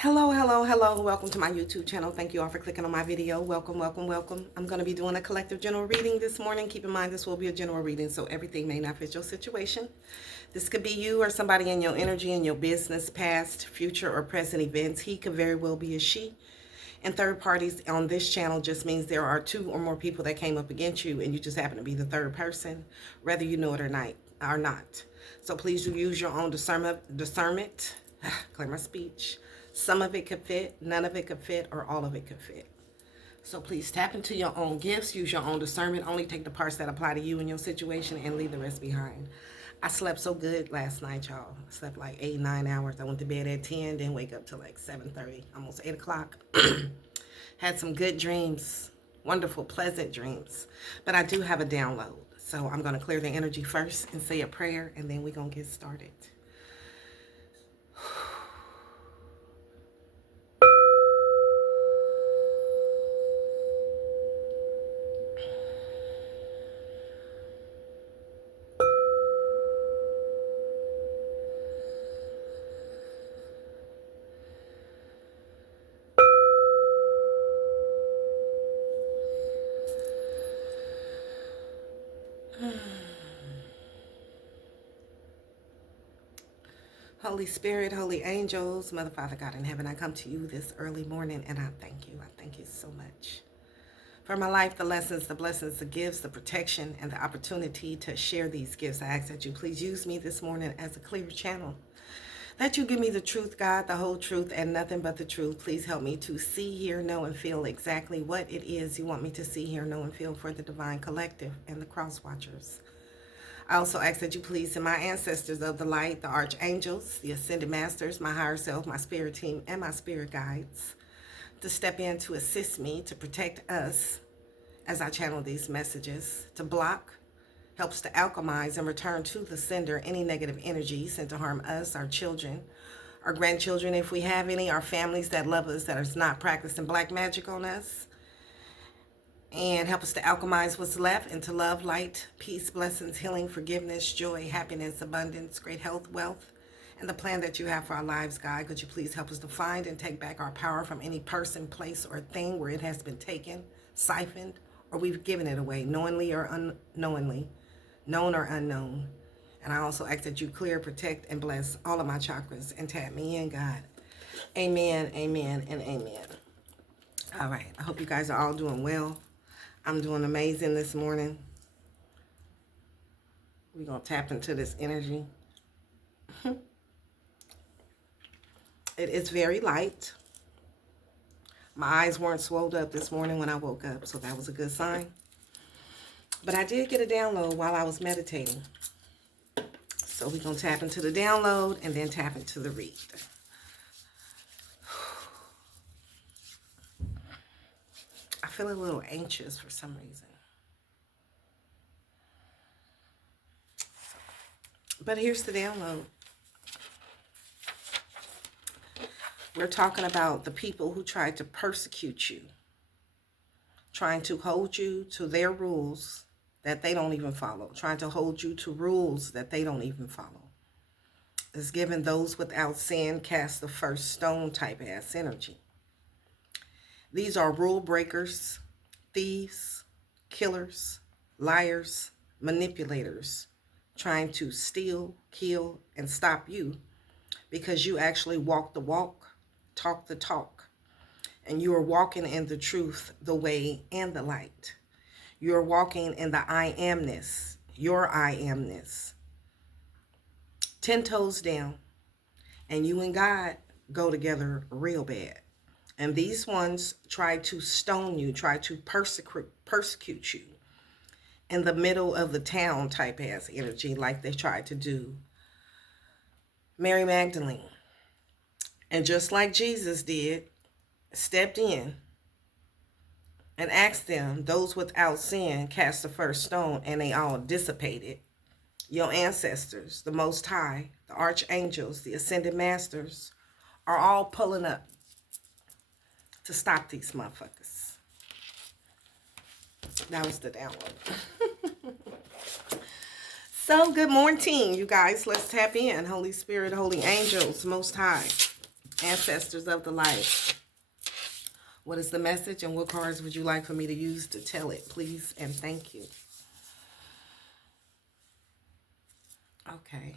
Hello, hello, hello. Welcome to my YouTube channel. Thank you all for clicking on my video. Welcome, welcome, welcome. I'm going to be doing a collective general reading this morning. Keep in mind this will be a general reading, so everything may not fit your situation. This could be you or somebody in your energy, in your business, past, future, or present events. He could very well be a she. And third parties on this channel just means there are two or more people that came up against you and you just happen to be the third person, whether you know it or not. So please do use your own discernment. Clear my speech. Some of it could fit, none of it could fit, or all of it could fit. So please tap into your own gifts, use your own discernment, only take the parts that apply to you and your situation and leave the rest behind. I slept so good last night, y'all. I slept like 8, 9 hours. I went to bed at 10, then wake up till like 7:30, almost 8 o'clock. Had some good dreams, wonderful, pleasant dreams. But I do have a download. So I'm going to clear the energy first and say a prayer, and then we're going to get started. Holy Spirit, holy angels, Mother, Father, God in heaven, I come to you this early morning and I thank you. I thank you so much for my life, the lessons, the blessings, the gifts, the protection, and the opportunity to share these gifts. I ask that you please use me this morning as a clear channel. That you give me the truth, God, the whole truth, and nothing but the truth. Please help me to see, hear, know, and feel exactly what it is you want me to see, hear, know, and feel for the Divine Collective and the Cross Watchers. I also ask that you please send my ancestors of the light, the archangels, the ascended masters, my higher self, my spirit team, and my spirit guides to step in to assist me, to protect us as I channel these messages, to block, helps to alchemize and return to the sender any negative energy sent to harm us, our children, our grandchildren, if we have any, our families that love us, that is not practicing black magic on us, and help us to alchemize what's left into love, light, peace, blessings, healing, forgiveness, joy, happiness, abundance, great health, wealth, and the plan that you have for our lives, God. Could you please help us to find and take back our power from any person, place, or thing where it has been taken, siphoned, or we've given it away, knowingly or unknowingly, known or unknown. And I also ask that you clear, protect, and bless all of my chakras and tap me in, God. Amen, amen, and amen. All right. I hope you guys are all doing well. I'm doing amazing this morning. We're going to tap into this energy. It is very light. My eyes weren't swelled up this morning when I woke up, so that was a good sign. But I did get a download while I was meditating. So we're going to tap into the download and then tap into the read. I feel a little anxious for some reason. But here's the download. We're talking about the people who tried to persecute you, trying to hold you to their rules that they don't even follow, trying to hold you to rules that they don't even follow. It's given those without sin cast the first stone type ass energy. These are rule breakers, thieves, killers, liars, manipulators, trying to steal, kill, and stop you because you actually walk the walk, talk the talk, and you are walking in the truth, the way, and the light. You are walking in the I amness, your I amness. 10 toes down, and you and God go together real bad. And these ones try to stone you, try to persecute you in the middle of the town type ass energy, like they tried to do Mary Magdalene. And just like Jesus did, stepped in and asked them, those without sin, cast the first stone, and they all dissipated. Your ancestors, the Most High, the archangels, the ascended masters, are all pulling up to stop these motherfuckers. That was the download. So, good morning, you guys. Let's tap in. Holy Spirit, holy angels, Most High. Ancestors of the light. What is the message and what cards would you like for me to use to tell it, please? And thank you. Okay.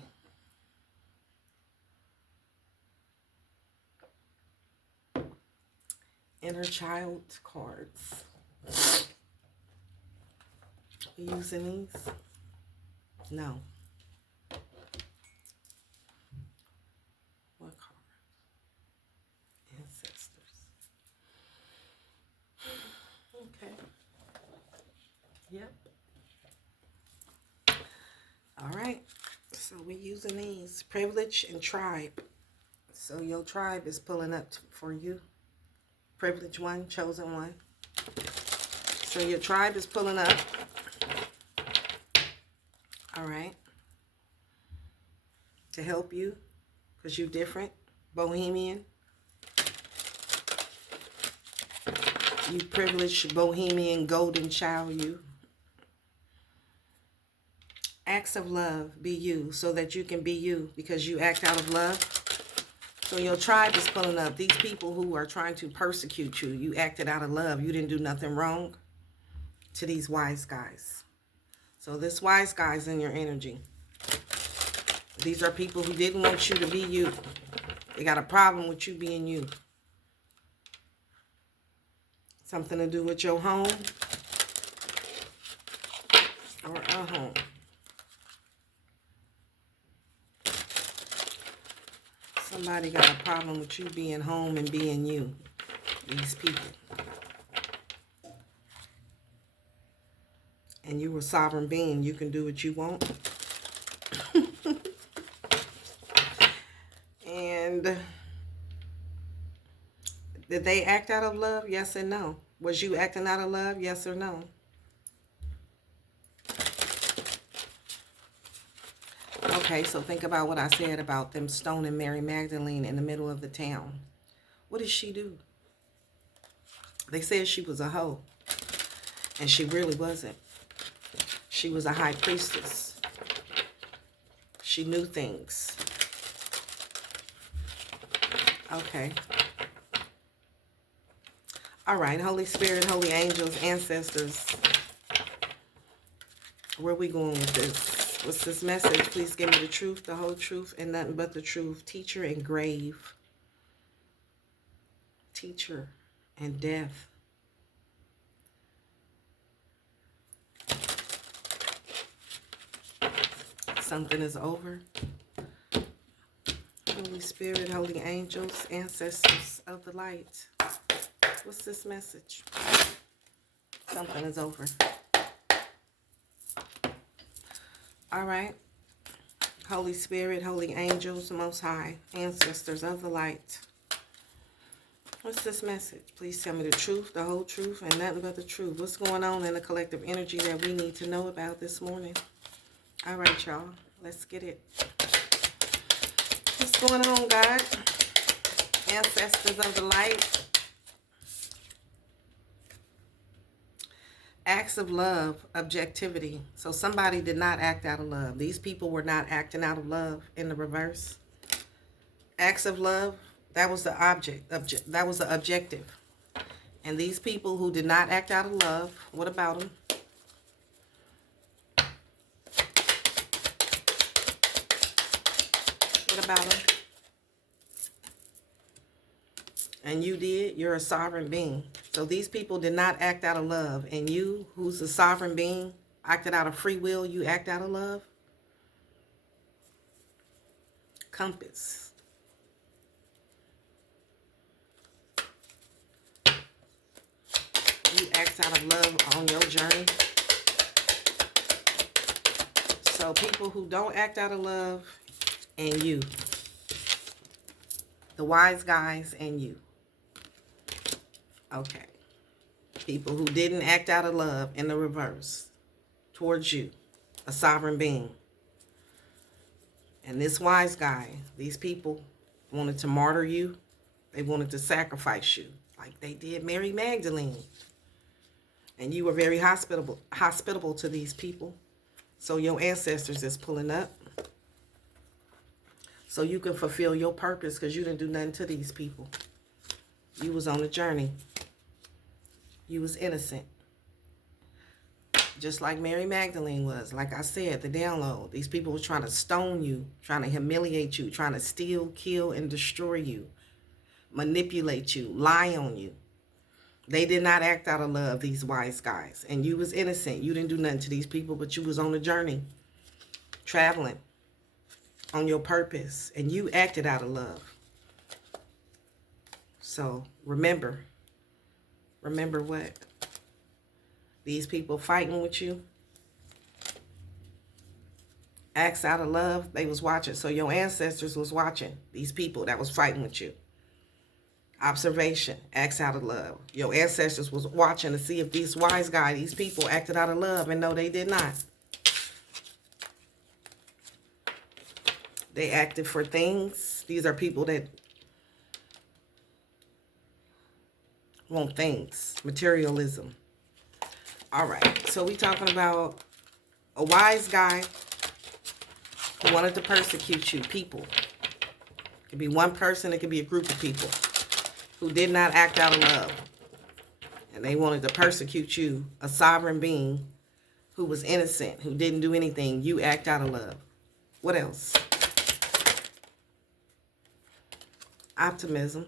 Inner child cards. Are you using these? No. What card? Ancestors. Okay. Yep. All right. So we're using these. Privilege and tribe. So your tribe is pulling up for you. Privilege one, chosen one. So your tribe is pulling up. All right. To help you. Because you're different. Bohemian. You privileged, bohemian, golden child, you. Acts of love, be you, so that you can be you, because you act out of love. So your tribe is pulling up. These people who are trying to persecute you, you acted out of love. You didn't do nothing wrong to these wise guys. So this wise guy's in your energy. These are people who didn't want you to be you. They got a problem with you being you. Something to do with your home or a home. Somebody got a problem with you being home and being you. These people. And you a sovereign being. You can do what you want. And did they act out of love? Yes and no. Was you acting out of love? Yes or no? Okay, so think about what I said about them stoning Mary Magdalene in the middle of the town. What did she do? They said she was a hoe. And she really wasn't. She was a high priestess. She knew things. Okay. All right, Holy Spirit, Holy Angels, Ancestors. Where are we going with this? What's this message? Please give me the truth, the whole truth, and nothing but the truth. Teacher and grave. Teacher and death. Something is over. Holy Spirit, Holy Angels, Ancestors of the light. What's this message? Something is over. All right. Holy Spirit, Holy Angels, Most High, Ancestors of the light. What's this message? Please tell me the truth, the whole truth, and nothing but the truth. What's going on in the collective energy that we need to know about this morning? All right, y'all. Let's get it. What's going on, God? Ancestors of the light. Acts of love, objectivity. So somebody did not act out of love. These people were not acting out of love in the reverse. Acts of love, that was the that was the objective. And these people who did not act out of love, what about them? What about them? And you did. You're a sovereign being. So these people did not act out of love. And you, who's a sovereign being, acted out of free will. You act out of love. Compass. You act out of love on your journey. So people who don't act out of love, and you. The wise guys and you. Okay. People who didn't act out of love in the reverse towards you, a sovereign being. And this wise guy, these people wanted to martyr you. They wanted to sacrifice you like they did Mary Magdalene. And you were very hospitable to these people. So your ancestors is pulling up. so you can fulfill your purpose, because you didn't do nothing to these people. You was on a journey. You was innocent. Just like Mary Magdalene was. Like I said, the download. These people were trying to stone you, trying to humiliate you, trying to steal, kill, and destroy you, manipulate you, lie on you. They did not act out of love, these wise guys. And you was innocent. You didn't do nothing to these people, but you was on a journey, traveling on your purpose, and you acted out of love. So remember what? These people fighting with you, acts out of love, they was watching. So your ancestors was watching these people that was fighting with you. Observation, acts out of love. Your ancestors was watching to see if these wise guys, these people acted out of love, and no, they did not. They acted for things. These are people that want things, materialism. All right, so we talking about a wise guy who wanted to persecute you, people. It could be one person, it could be a group of people who did not act out of love. And they wanted to persecute you, a sovereign being who was innocent, who didn't do anything. You act out of love. What else? Optimism.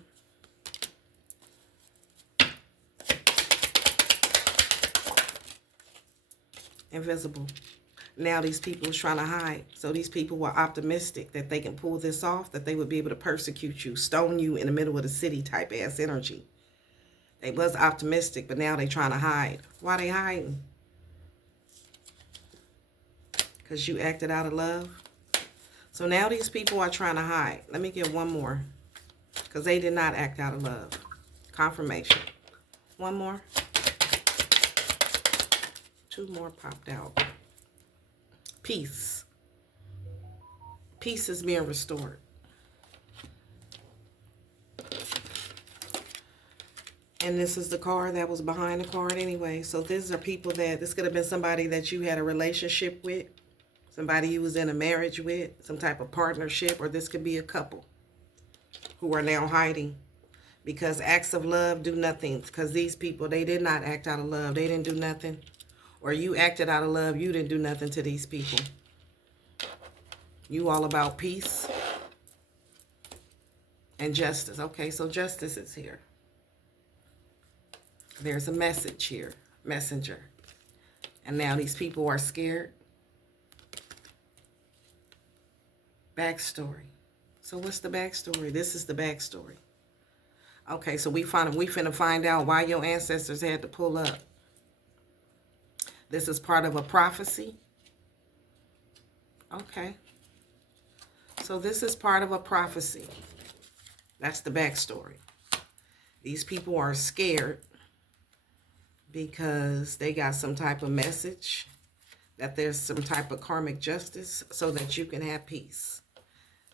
Invisible. Now these people are trying to hide. So these people were optimistic that they can pull this off, that they would be able to persecute you, stone you in the middle of the city type ass energy. They was optimistic, but now they trying to hide. Why they hiding? Because you acted out of love. So now these people are trying to hide. Let me get one more. Because they did not act out of love. Confirmation. One more. Two more popped out. Peace. Peace is being restored. And this is the card that was behind the card anyway. So these are people that, this could have been somebody that you had a relationship with, somebody you was in a marriage with, some type of partnership, or this could be a couple who are now hiding because acts of love do nothing. Because these people, they did not act out of love. They didn't do nothing. Or you acted out of love. You didn't do nothing to these people. You all about peace and justice. Okay, so justice is here. There's a message here. Messenger. And now these people are scared. Backstory. So what's the backstory? This is the backstory. Okay, so we finna find out why your ancestors had to pull up. This is part of a prophecy. Okay. So this is part of a prophecy. That's the backstory. These people are scared because they got some type of message that there's some type of karmic justice so that you can have peace.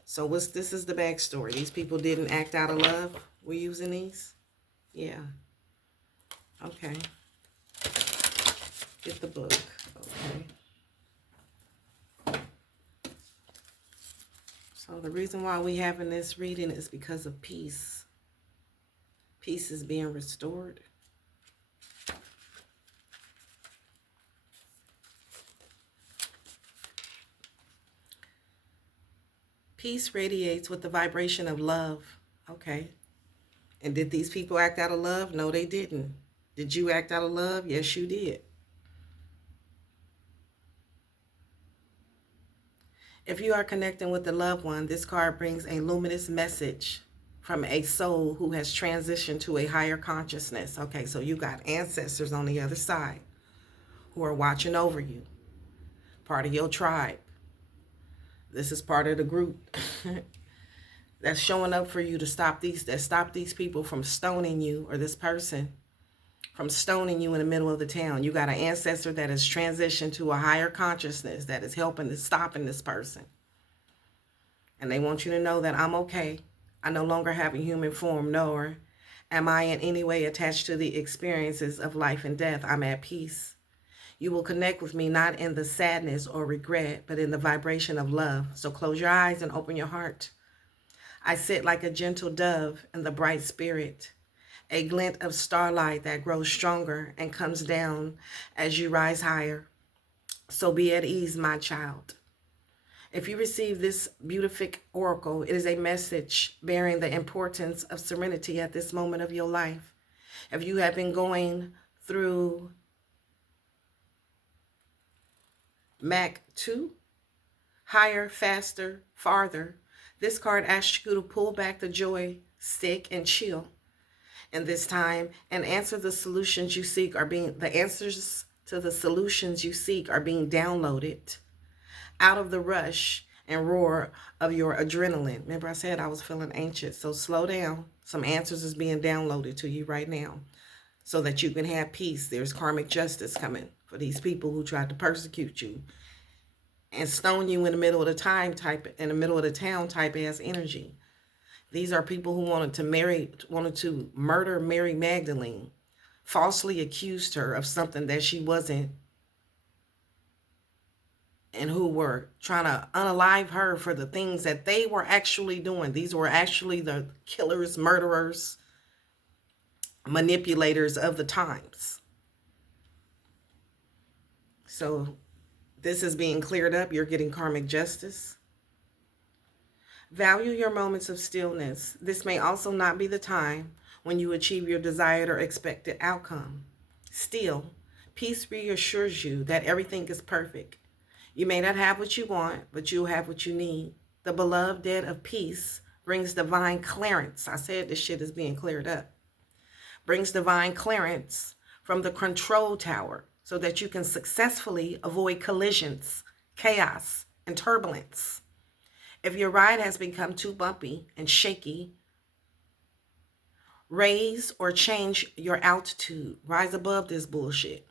So this is the backstory. These people didn't act out of love. We're using these? Yeah. Okay. Get the book. Okay. So the reason why we having this reading is because of peace. Peace is being restored. Peace radiates with the vibration of love. Okay. And did these people act out of love? No, they didn't. Did you act out of love? Yes, you did. If you are connecting with a loved one, this card brings a luminous message from a soul who has transitioned to a higher consciousness. Okay, so you got ancestors on the other side who are watching over you, part of your tribe. This is part of the group that's showing up for you to stop these people from stoning you, or this person from stoning you in the middle of the town. You got an ancestor that has transitioned to a higher consciousness that is helping to stopping this person. And they want you to know that I'm okay. I no longer have a human form, nor am I in any way attached to the experiences of life and death. I'm at peace. You will connect with me not in the sadness or regret, but in the vibration of love. So close your eyes and open your heart. I sit like a gentle dove in the bright spirit, a glint of starlight that grows stronger and comes down as you rise higher. So be at ease, my child. If you receive this beatific oracle, it is a message bearing the importance of serenity at this moment of your life. If you have been going through Mach 2, higher, faster, farther, this card asks you to pull back the joy stick and chill in this time and answer the solutions you seek are being the answers to the solutions you seek are being downloaded out of the rush and roar of your adrenaline. Remember I said I was feeling anxious, so slow down. Some answers is being downloaded to you right now so that you can have peace. There's karmic justice coming for these people who tried to persecute you and stone you in the middle of the time type, in the middle of the town type ass energy. These are people who wanted to murder Mary Magdalene, falsely accused her of something that she wasn't, and who were trying to unalive her for the things that they were actually doing. These were actually the killers, murderers, manipulators of the times. So this is being cleared up. You're getting karmic justice. Value your moments of stillness. This may also not be the time when you achieve your desired or expected outcome. Still, peace reassures you that everything is perfect. You may not have what you want, but you'll have what you need. The beloved dead of peace brings divine clearance. I said this shit is being cleared up. Brings divine clearance from the control tower so that you can successfully avoid collisions, chaos, and turbulence. If your ride has become too bumpy and shaky, raise or change your altitude. Rise above this bullshit.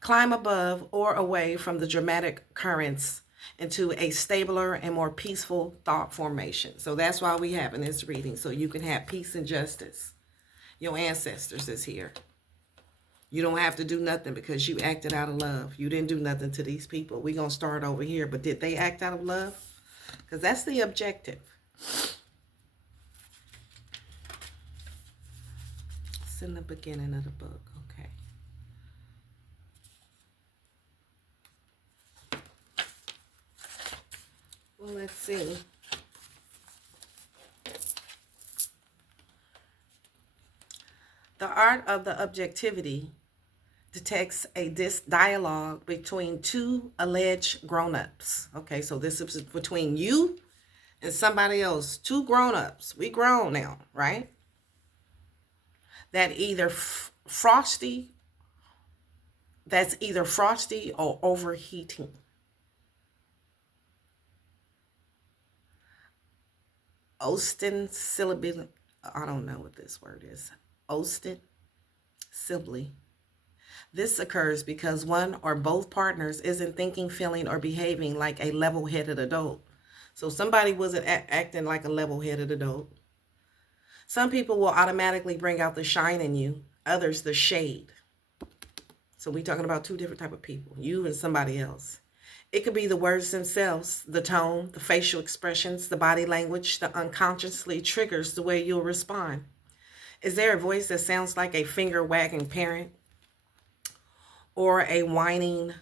Climb above or away from the dramatic currents into a stabler and more peaceful thought formation. So that's why we having this reading, so you can have peace and justice. Your ancestors is here. You don't have to do nothing because you acted out of love. You didn't do nothing to these people. We're going to start over here. But did they act out of love? Because that's the objective. It's in the beginning of the book. Okay. Well, let's see. The art of the objectivity detects a dialogue between two alleged grown-ups. Okay, so this is between you and somebody else. Two grown-ups. We grown now, right? That either that's either frosty or overheating. Ostensibly, I don't know what this word is. Ostensibly. This occurs because one or both partners isn't thinking, feeling, or behaving like a level-headed adult. So somebody wasn't acting like a level-headed adult. Some people will automatically bring out the shine in you, others the shade. So we're talking about two different type of people, you and somebody else. It could be the words themselves, the tone, the facial expressions, the body language that unconsciously triggers the way you'll respond. Is there a voice that sounds like a finger-wagging parent? Or a whining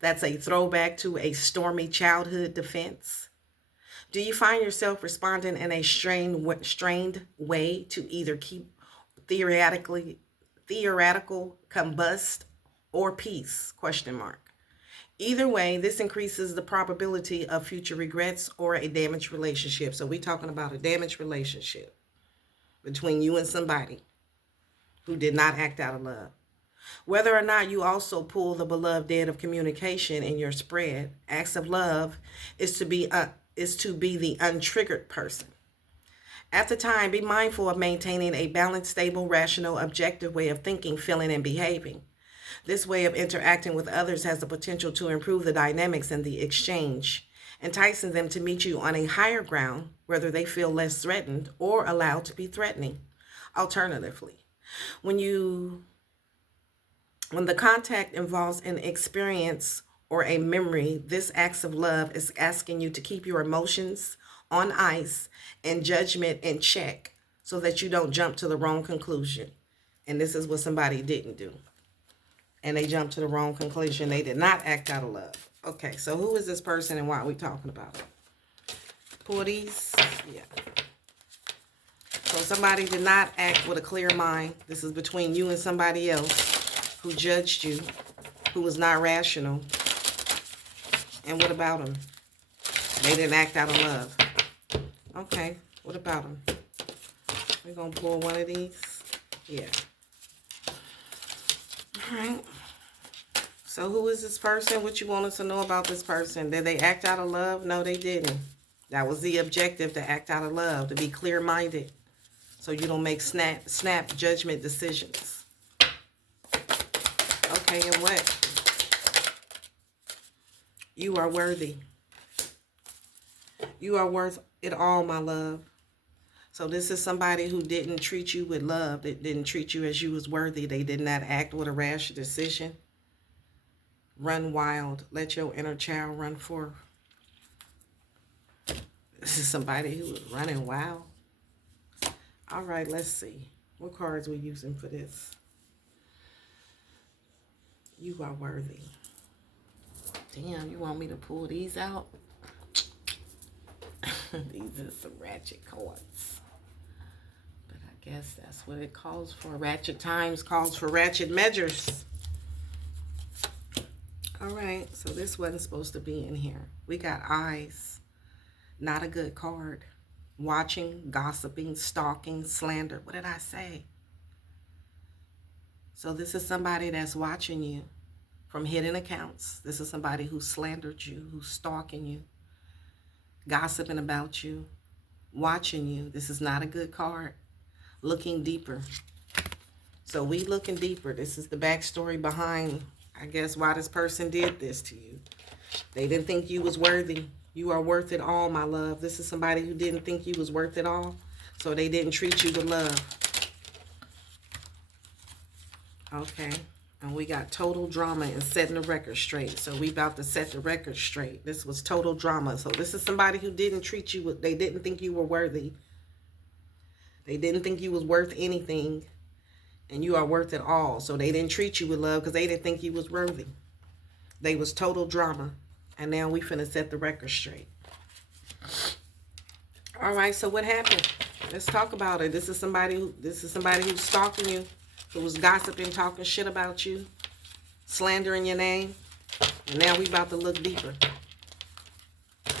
that's a throwback to a stormy childhood defense? Do you find yourself responding in a strained way to either keep theoretical combust or peace? ? Either way, this increases the probability of future regrets or a damaged relationship. So we're talking about a damaged relationship between you and somebody who did not act out of love. Whether or not you also pull the beloved dead of communication in your spread, acts of love is to be the untriggered person. At the time, be mindful of maintaining a balanced, stable, rational, objective way of thinking, feeling, and behaving. This way of interacting with others has the potential to improve the dynamics in the exchange, enticing them to meet you on a higher ground, whether they feel less threatened or allowed to be threatening. Alternatively, when the contact involves an experience or a memory, this act of love is asking you to keep your emotions on ice and judgment in check so that you don't jump to the wrong conclusion. And this is what somebody didn't do. And they jumped to the wrong conclusion. They did not act out of love. Okay, so who is this person and why are we talking about it? Pull these. Yeah. So somebody did not act with a clear mind. This is between you and somebody else who judged you, who was not rational. And what about them? They didn't act out of love. Okay, what about them? We're going to pull one of these. Yeah. All right. So who is this person? What you want us to know about this person? Did they act out of love? No, they didn't. That was the objective, to act out of love, to be clear-minded, so you don't make snap judgment decisions. Okay, and what? You are worthy. You are worth it all, my love. So this is somebody who didn't treat you with love. They didn't treat you as you was worthy. They did not act with a rash decision. Run wild. Let your inner child run forth. This is somebody who was running wild. All right, let's see. What cards we're using for this? You are worthy. Damn, you want me to pull these out? These are some ratchet cards. But I guess that's what it calls for. Ratchet times calls for ratchet measures. All right, so this wasn't supposed to be in here. We got eyes. Not a good card. Watching, gossiping, stalking, slander. What did I say? So this is somebody that's watching you from hidden accounts. This is somebody who slandered you, who's stalking you, gossiping about you, watching you. This is not a good card. Looking deeper. So we looking deeper. This is the backstory behind, I guess, why this person did this to you. They didn't think you was worthy. You are worth it all, my love. This is somebody who didn't think you was worth it all, so they didn't treat you with love. Okay, and we got total drama and setting the record straight. So we about to set the record straight. This was total drama. So this is somebody who didn't treat you with, they didn't think you were worthy. They didn't think you was worth anything, and you are worth it all. So they didn't treat you with love because they didn't think you was worthy. They was total drama. And now we finna set the record straight. All right, so what happened? Let's talk about it. This is somebody who's stalking you, who was gossiping, talking shit about you, slandering your name. And now we about to look deeper.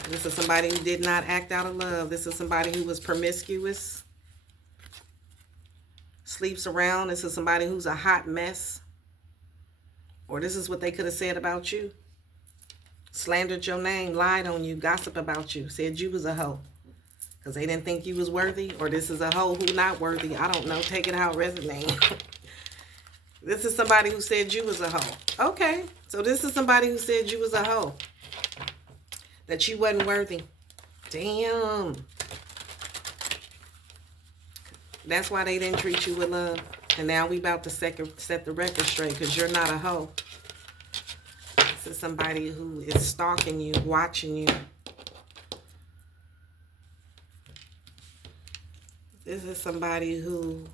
This is somebody who did not act out of love. This is somebody who was promiscuous, sleeps around. This is somebody who's a hot mess. Or this is what they could have said about you. Slandered your name, lied on you, gossiped about you, said you was a hoe because they didn't think you was worthy, or this is a hoe who not worthy. I don't know. Take it how it resonates. This is somebody who said you was a hoe. Okay, so this is somebody who said you was a hoe, that you wasn't worthy. Damn. That's why they didn't treat you with love. And now we about to set the record straight, because you're not a hoe. This is somebody who is stalking you, watching you. This is somebody who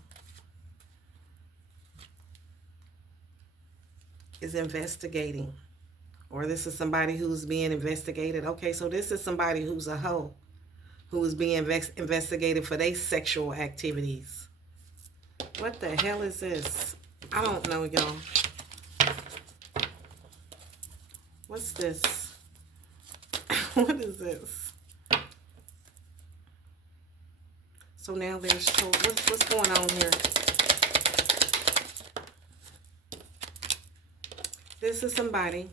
is investigating. Or this is somebody who's being investigated. Okay, so this is somebody who's a hoe, who is being investigated for their sexual activities. What the hell is this? I don't know, y'all. What's this? What is this? So now there's what's going on here? This is somebody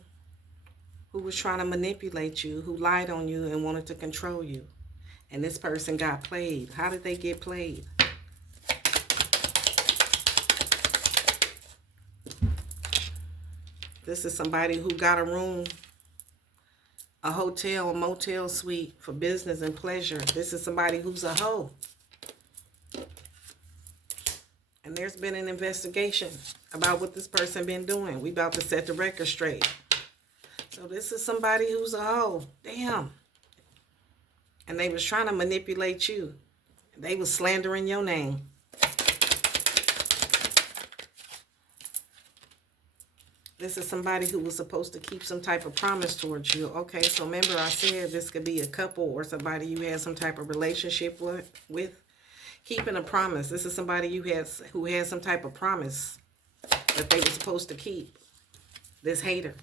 who was trying to manipulate you, who lied on you and wanted to control you. And this person got played. How did they get played? This is somebody who got a room, a hotel, a motel suite for business and pleasure. This is somebody who's a hoe. And there's been an investigation about what this person been doing. We about to set the record straight. So So this is somebody who's a hoe. Damn. And they was trying to manipulate you. They was slandering your name. This is somebody who was supposed to keep some type of promise towards you. Okay, so remember I said this could be a couple or somebody you had some type of relationship with. Keeping a promise. This is somebody who had some type of promise that they were supposed to keep. This hater.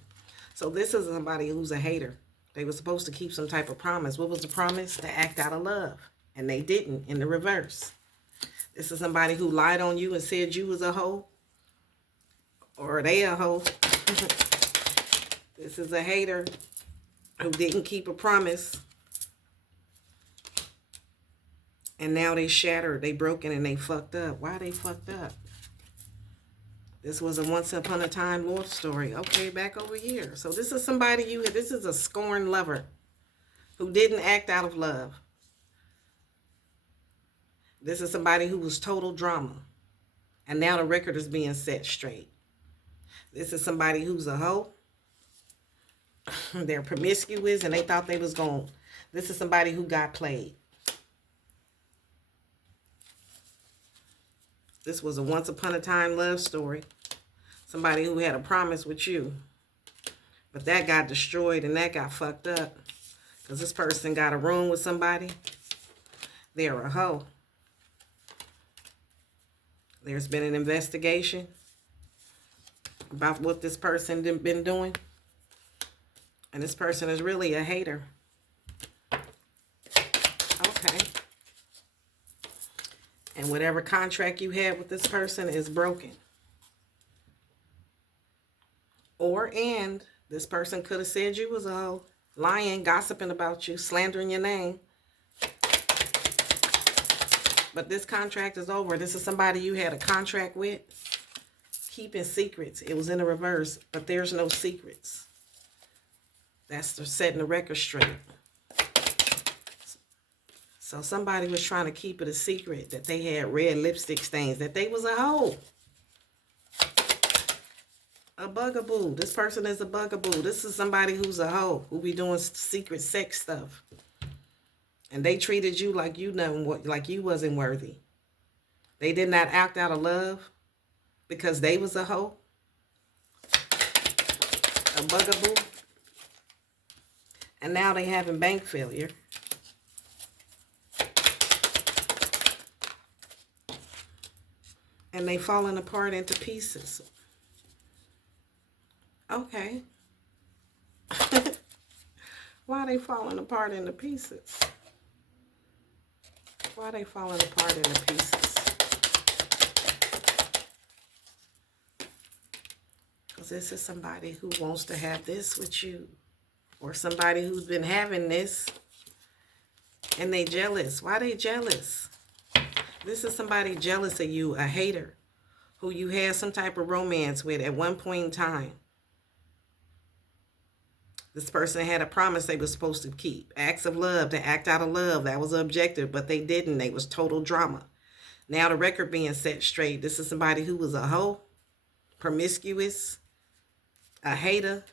So this is somebody who's a hater. They were supposed to keep some type of promise. What was the promise? To act out of love. And they didn't, in the reverse. This is somebody who lied on you and said you was a hoe. Or they a hoe. This is a hater who didn't keep a promise. And now they shattered, they broken, and they fucked up. Why they fucked up? This was a once upon a time love story. Okay, back over here. So this is somebody this is a scorned lover who didn't act out of love. This is somebody who was total drama. And now the record is being set straight. This is somebody who's a hoe. They're promiscuous and they thought they was gone. This is somebody who got played. This was a once upon a time love story. Somebody who had a promise with you. But that got destroyed and that got fucked up. Because this person got a room with somebody. They're a hoe. There's been an investigation about what this person been doing. And this person is really a hater. Okay. And whatever contract you had with this person is broken. And this person could have said you was a hoe, lying, gossiping about you, slandering your name. But this contract is over. This is somebody you had a contract with. Keeping secrets. It was in the reverse, but there's no secrets. That's the setting the record straight. So somebody was trying to keep it a secret that they had red lipstick stains, that they was a hoe. A bugaboo. This person is a bugaboo. This is somebody who's a hoe, who be doing secret sex stuff. And they treated you like like you wasn't worthy. They did not act out of love because they was a hoe. A bugaboo. And now they having bank failure. And they falling apart into pieces. Okay. Why are they falling apart into pieces? Why are they falling apart into pieces? Because this is somebody who wants to have this with you. Or somebody who's been having this. And they jealous. Why they jealous? This is somebody jealous of you, a hater, who you had some type of romance with at one point in time. This person had a promise they were supposed to keep. Acts of love, to act out of love. That was the objective, but they didn't. They was total drama. Now the record being set straight. This is somebody who was a hoe, promiscuous, a hater.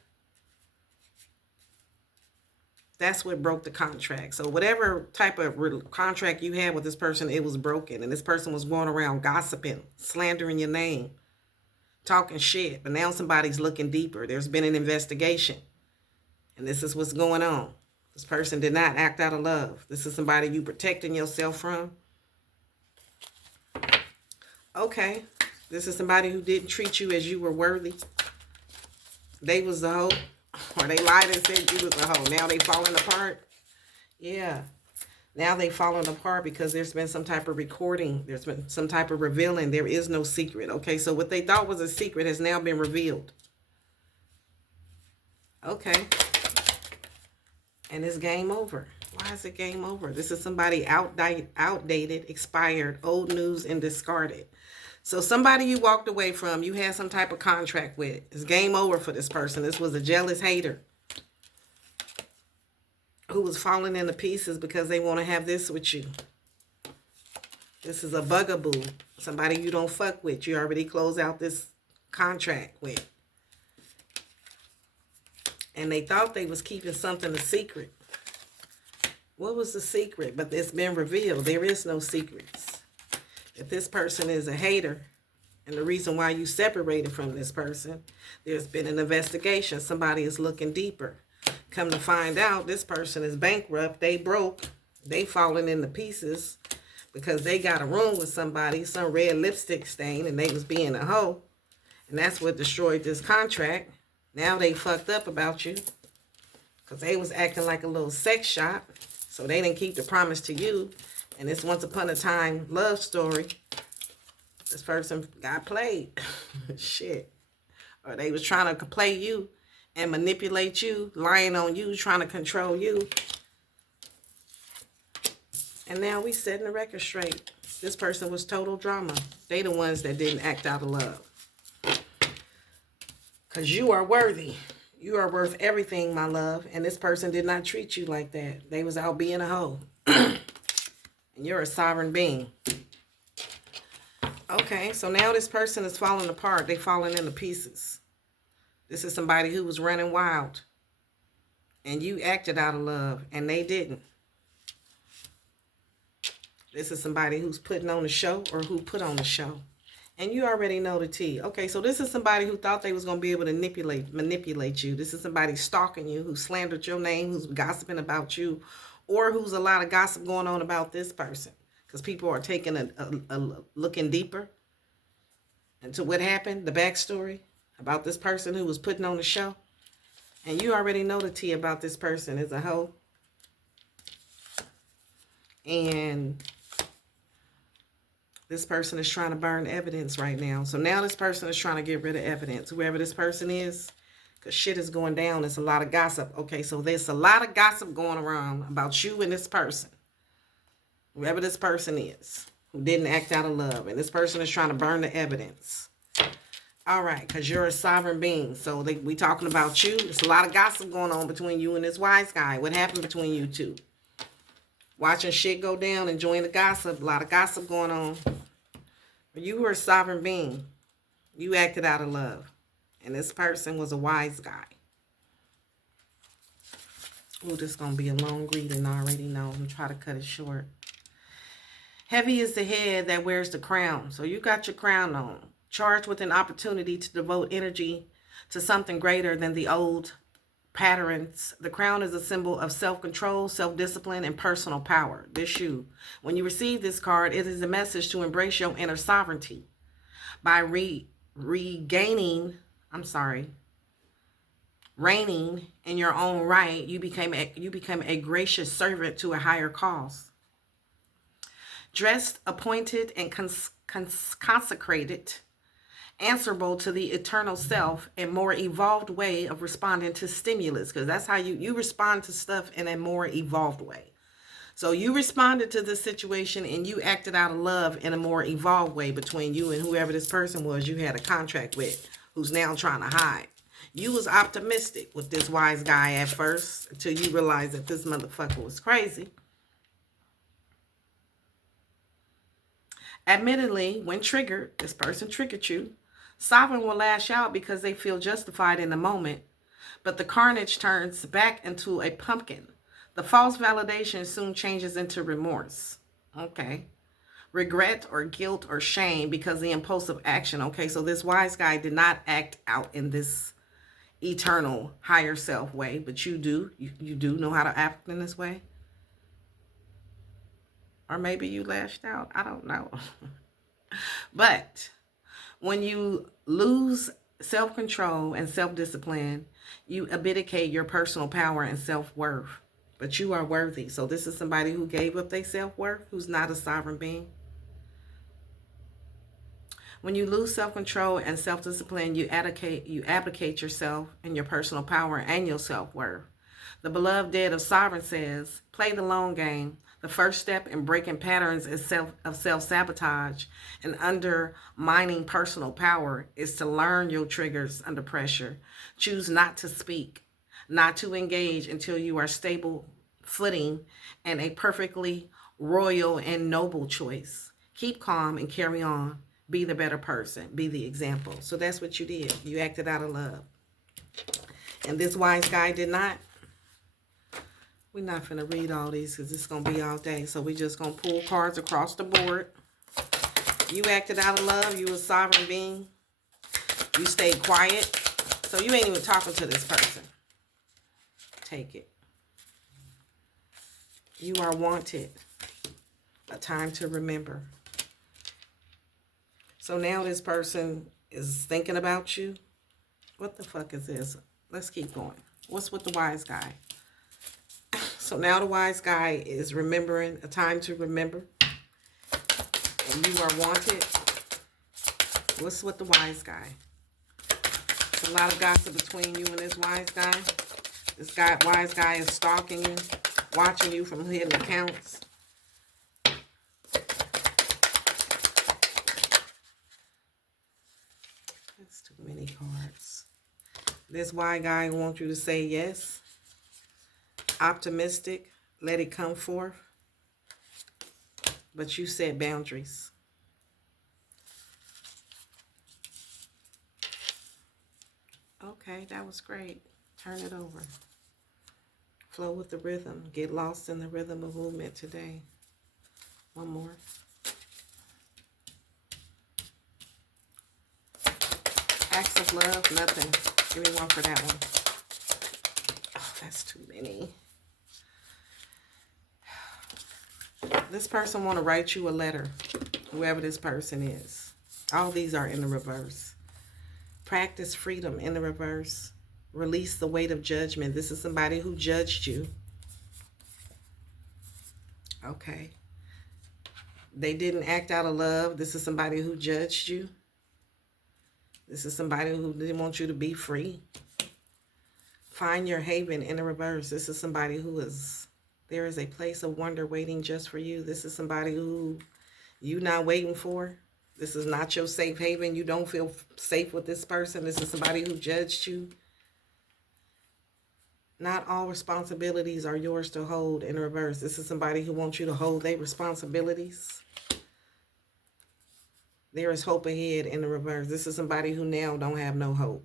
That's what broke the contract. So whatever type of contract you had with this person, it was broken. And this person was going around gossiping, slandering your name, talking shit. But now somebody's looking deeper. There's been an investigation. And this is what's going on. This person did not act out of love. This is somebody you protecting yourself from. Okay. This is somebody who didn't treat you as you were worthy. They was a hoe. Or they lied and said you was a hoe. Now they falling apart. Yeah. Now they falling apart because there's been some type of recording. There's been some type of revealing. There is no secret. Okay, so what they thought was a secret has now been revealed. Okay. And it's game over. Why is it game over? This is somebody outdated, expired, old news, and discarded. So somebody you walked away from, you had some type of contract with. It's game over for this person. This was a jealous hater who was falling into pieces because they want to have this with you. This is a bugaboo. Somebody you don't fuck with. You already closed out this contract with. And they thought they was keeping something a secret. What was the secret? But it's been revealed. There is no secrets. If this person is a hater, and the reason why you separated from this person, there's been an investigation. Somebody is looking deeper. Come to find out, this person is bankrupt. They broke. They falling into pieces because they got a room with somebody, some red lipstick stain, and they was being a hoe. And that's what destroyed this contract. Now they fucked up about you because they was acting like a little sex shop. So they didn't keep the promise to you. And this once upon a time love story, this person got played. Shit. Or they was trying to play you and manipulate you, lying on you, trying to control you. And now we setting the record straight. This person was total drama. They the ones that didn't act out of love. Because you are worthy. You are worth everything, my love. And this person did not treat you like that. They was out being a hoe. And you're a sovereign being. Okay, so now this person is falling apart. They falling into pieces. This is somebody who was running wild. And you acted out of love, and they didn't. This is somebody who's putting on a show or who put on a show. And you already know the tea. Okay, so this is somebody who thought they was going to be able to manipulate you. This is somebody stalking you, who slandered your name, who's gossiping about you, or who's a lot of gossip going on about this person. Because people are taking a looking deeper into what happened, the backstory about this person who was putting on the show. And you already know the tea about this person is a hoe. And this person is trying to burn evidence right now. So now this person is trying to get rid of evidence. Whoever this person is, because shit is going down. There's a lot of gossip. Okay, so there's a lot of gossip going around about you and this person. Whoever this person is, who didn't act out of love. And this person is trying to burn the evidence. All right, because you're a sovereign being. So we talking about you. There's a lot of gossip going on between you and this wise guy. What happened between you two? Watching shit go down, enjoying the gossip. A lot of gossip going on. You were a sovereign being. You acted out of love. And this person was a wise guy. Ooh, this is going to be a long reading. I already know. I'm going to try to cut it short. Heavy is the head that wears the crown. So you got your crown on. Charged with an opportunity to devote energy to something greater than the old patterns. The crown is a symbol of self-control, self-discipline, and personal power. This you. When you receive this card, it is a message to embrace your inner sovereignty. By reigning in your own right, you became a gracious servant to a higher cause. Dressed, appointed, and consecrated, answerable to the eternal self, and more evolved way of responding to stimulus, because that's how you respond to stuff in a more evolved way. So you responded to this situation and you acted out of love in a more evolved way between you and whoever this person was you had a contract with, who's now trying to hide. You was optimistic with this wise guy at first until you realized that this motherfucker was crazy. Admittedly, when triggered, this person triggered you. Sovereign will lash out because they feel justified in the moment, but the carnage turns back into a pumpkin. The false validation soon changes into remorse. Okay. Regret or guilt or shame because of the impulsive action. Okay, so this wise guy did not act out in this eternal higher self way, but you do. You do know how to act in this way. Or maybe you lashed out. I don't know. But when you lose self-control and self-discipline, you abdicate your personal power and self-worth. But you are worthy. So this is somebody who gave up their self-worth, who's not a sovereign being. When you lose self-control and self-discipline, you abdicate yourself and your personal power and your self-worth. The beloved dead of sovereign says, play the long game. The first step in breaking patterns of self-sabotage and undermining personal power is to learn your triggers under pressure. Choose not to speak, not to engage until you are stable footing and a perfectly royal and noble choice. Keep calm and carry on. Be the better person. Be the example. So that's what you did. You acted out of love. And this wise guy did not. We're not going to read all these because it's going to be all day. So we're just going to pull cards across the board. You acted out of love. You a sovereign being. You stayed quiet. So you ain't even talking to this person. Take it. You are wanted. A time to remember. So now this person is thinking about you. What the fuck is this? Let's keep going. What's with the wise guy? So now the wise guy is remembering, a time to remember. And you are wanted. What's with the wise guy? There's a lot of gossip between you and this wise guy. This wise guy is stalking you, watching you from hidden accounts. That's too many cards. This wise guy wants you to say yes. Optimistic, let it come forth. But you set boundaries. Okay, that was great. Turn it over. Flow with the rhythm. Get lost in the rhythm of movement today. One more. Acts of love, nothing. Give me one for that one. Oh, that's too many. This person want to write you a letter, whoever this person is. All these are in the reverse. Practice freedom in the reverse. Release the weight of judgment. This is somebody who judged you. Okay. They didn't act out of love. This is somebody who judged you. This is somebody who didn't want you to be free. Find your haven in the reverse. This is somebody who is... There is a place of wonder waiting just for you. This is somebody who you're not waiting for. This is not your safe haven. You don't feel safe with this person. This is somebody who judged you. Not all responsibilities are yours to hold in reverse. This is somebody who wants you to hold their responsibilities. There is hope ahead in the reverse. This is somebody who now don't have no hope.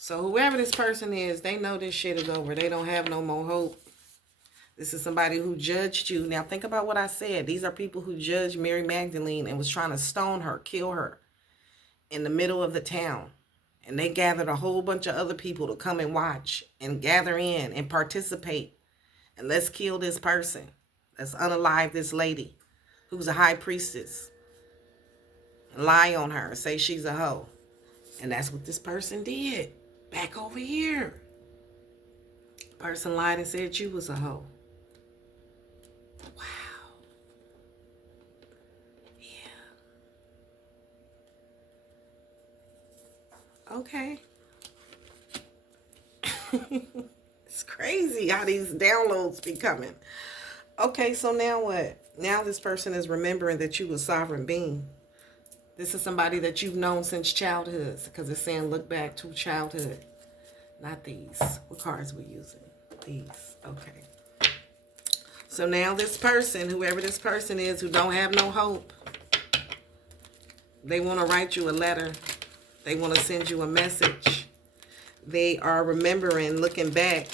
So whoever this person is, they know this shit is over. They don't have no more hope. This is somebody who judged you. Now think about what I said. These are people who judged Mary Magdalene and was trying to stone her, kill her in the middle of the town. And they gathered a whole bunch of other people to come and watch and gather in and participate. And let's kill this person. Let's unalive this lady who's a high priestess. Lie on her. Say she's a hoe. And that's what this person did. Back over here. Person lied and said you was a hoe. Wow. Yeah. Okay. It's crazy how these downloads be coming. Okay, so now what? Now this person is remembering that you a sovereign being. This is somebody that you've known since childhood, because it's saying look back to childhood. Not these. What cards we using? These. Okay. So now this person, whoever this person is who don't have no hope, they want to write you a letter. They want to send you a message. They are remembering, looking back,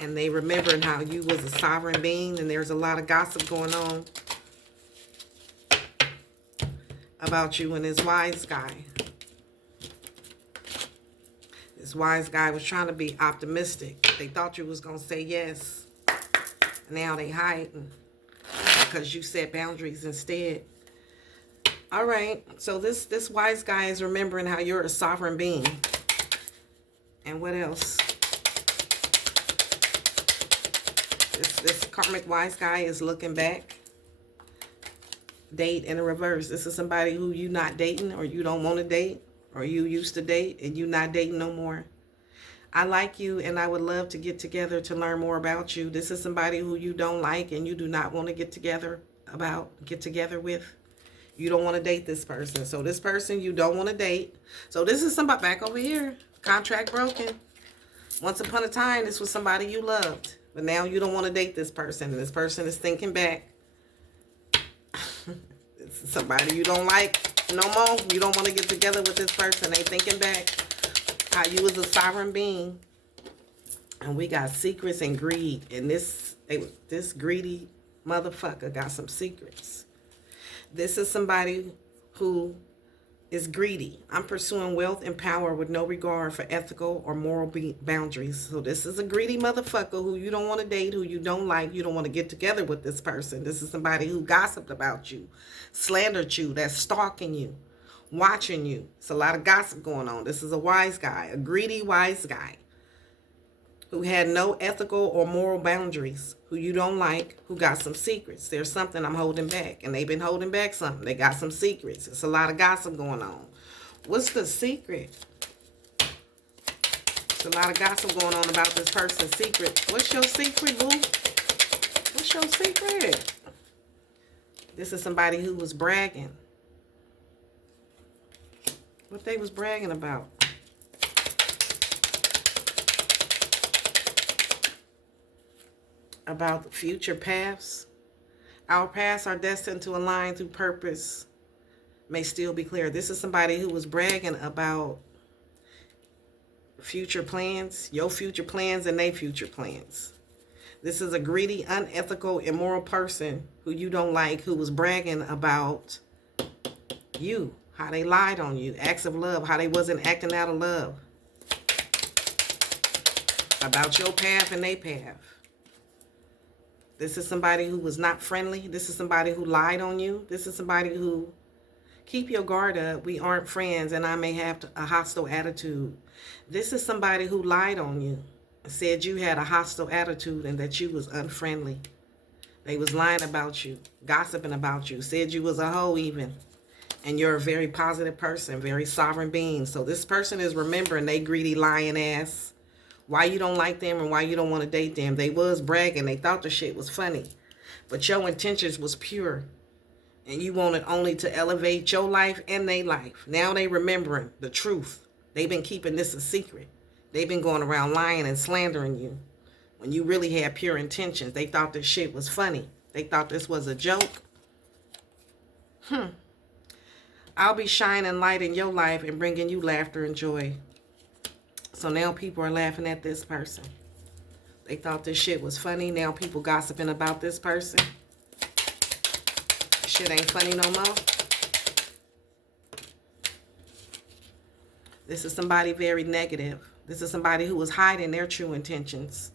and they remembering how you was a sovereign being, and there's a lot of gossip going on about you and this wise guy. This wise guy was trying to be optimistic. They thought you was going to say yes. Now they hiding because you set boundaries instead. All right. So this wise guy is remembering how you're a sovereign being. And what else? This karmic wise guy is looking back. Date in the reverse. This is somebody who you not dating, or you don't want to date, or you used to date and you not dating no more. I like you and I would love to get together to learn more about you. This is somebody who you don't like and you do not want to get together with. You don't want to date this person. So this person you don't want to date. So this is somebody back over here. Contract broken. Once upon a time, this was somebody you loved. But now you don't want to date this person. And this person is thinking back. This is somebody you don't like no more. You don't want to get together with this person. They thinking back. How you was a sovereign being, and we got secrets and greed, and this greedy motherfucker got some secrets. This is somebody who is greedy. I'm pursuing wealth and power with no regard for ethical or moral boundaries. So this is a greedy motherfucker who you don't want to date, who you don't like. You don't want to get together with this person. This is somebody who gossiped about you, slandered you, that's stalking you, watching you. It's a lot of gossip going on. This is a wise guy, a greedy wise guy who had no ethical or moral boundaries, who you don't like, who got some secrets. There's something I'm holding back, and they've been holding back something. They got some secrets. It's a lot of gossip going on. What's the secret? There's a lot of gossip going on about this person's secret. What's your secret, boo? What's your secret? This is somebody who was bragging. What they was bragging about? About the future paths. Our paths are destined to align through purpose. May still be clear. This is somebody who was bragging about future plans, your future plans and their future plans. This is a greedy, unethical, immoral person who you don't like, who was bragging about you, how they lied on you, acts of love, how they wasn't acting out of love, about your path and their path. This is somebody who was not friendly. This is somebody who lied on you. This is somebody who, keep your guard up. We aren't friends and I may have a hostile attitude. This is somebody who lied on you, said you had a hostile attitude and that you was unfriendly. They was lying about you, gossiping about you, said you was a hoe even. And you're a very positive person, very sovereign being. So this person is remembering they greedy lying ass, why you don't like them and why you don't want to date them. They was bragging. They thought the shit was funny. But your intentions was pure. And you wanted only to elevate your life and their life. Now they remembering the truth. They've been keeping this a secret. They've been going around lying and slandering you. When you really had pure intentions. They thought this shit was funny. They thought this was a joke. I'll be shining light in your life and bringing you laughter and joy. So now people are laughing at this person. They thought this shit was funny. Now people gossiping about this person. Shit ain't funny no more. This is somebody very negative. This is somebody who was hiding their true intentions.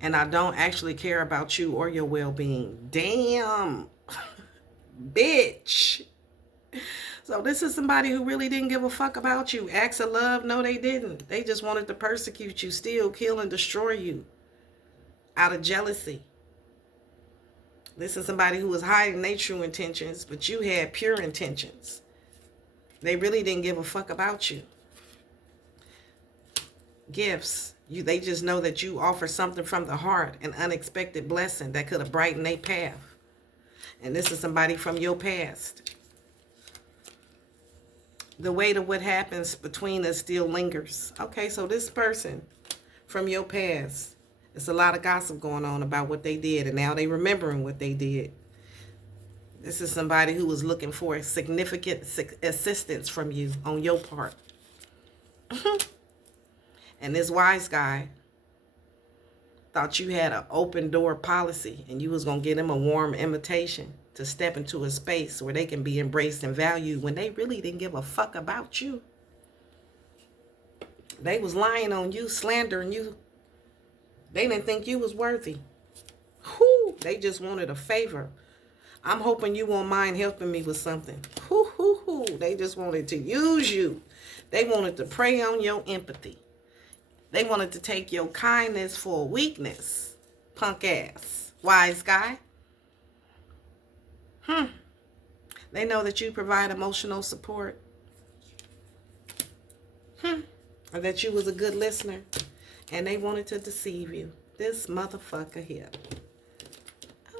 And I don't actually care about you or your well-being. Damn. Bitch. So this is somebody who really didn't give a fuck about you. Acts of love? No, they didn't. They just wanted to persecute you, steal, kill, and destroy you out of jealousy. This is somebody who was hiding their true intentions, but you had pure intentions. They really didn't give a fuck about you. Gifts. They just know that you offer something from the heart, an unexpected blessing that could have brightened their path. And this is somebody from your past. The weight of what happens between us still lingers. Okay, so this person from your past, it's a lot of gossip going on about what they did, and now they remembering what they did. This is somebody who was looking for significant assistance from you on your part. And this wise guy thought you had an open door policy and you was going to get him a warm invitation to step into a space where they can be embraced and valued when they really didn't give a fuck about you. They was lying on you, slandering you. They didn't think you was worthy. Whew, they just wanted a favor. I'm hoping you won't mind helping me with something. Whew, whew, whew. They just wanted to use you. They wanted to prey on your empathy. They wanted to take your kindness for a weakness. Punk ass. Wise guy. They know that you provide emotional support. Or that you was a good listener. And they wanted to deceive you. This motherfucker here.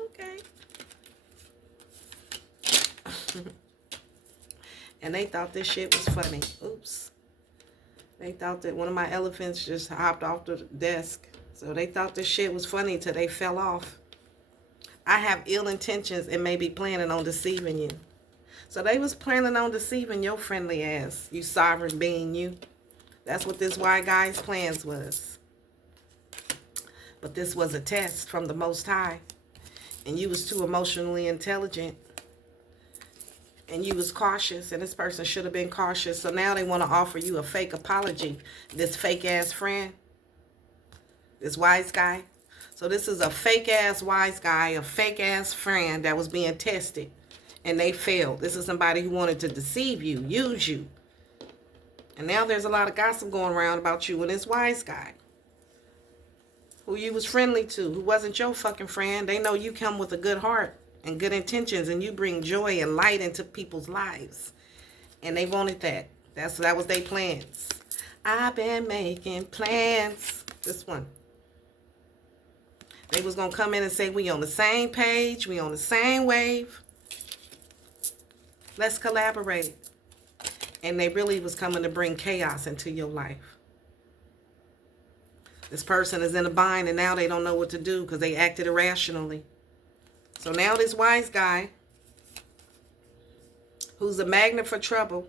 Okay. And they thought this shit was funny. Oops. They thought that one of my elephants just hopped off the desk. So they thought this shit was funny till they fell off. I have ill intentions and may be planning on deceiving you. So they was planning on deceiving your friendly ass. You sovereign being, you. That's what this wise guy's plans was. But this was a test from the Most High. And you was too emotionally intelligent. And you was cautious. And this person should have been cautious. So now they want to offer you a fake apology. This fake ass friend. This wise guy. So this is a fake ass wise guy. A fake ass friend that was being tested. And they failed. This is somebody who wanted to deceive you. Use you. And now there's a lot of gossip going around about you and this wise guy. Who you was friendly to. Who wasn't your fucking friend. They know you come with a good heart and good intentions. And you bring joy and light into people's lives. And they wanted that. That was their plans. I've been making plans. This one. They was going to come in and say, we on the same page. We on the same wave. Let's collaborate. And they really was coming to bring chaos into your life. This person is in a bind and now they don't know what to do because they acted irrationally. So now this wise guy, who's a magnet for trouble,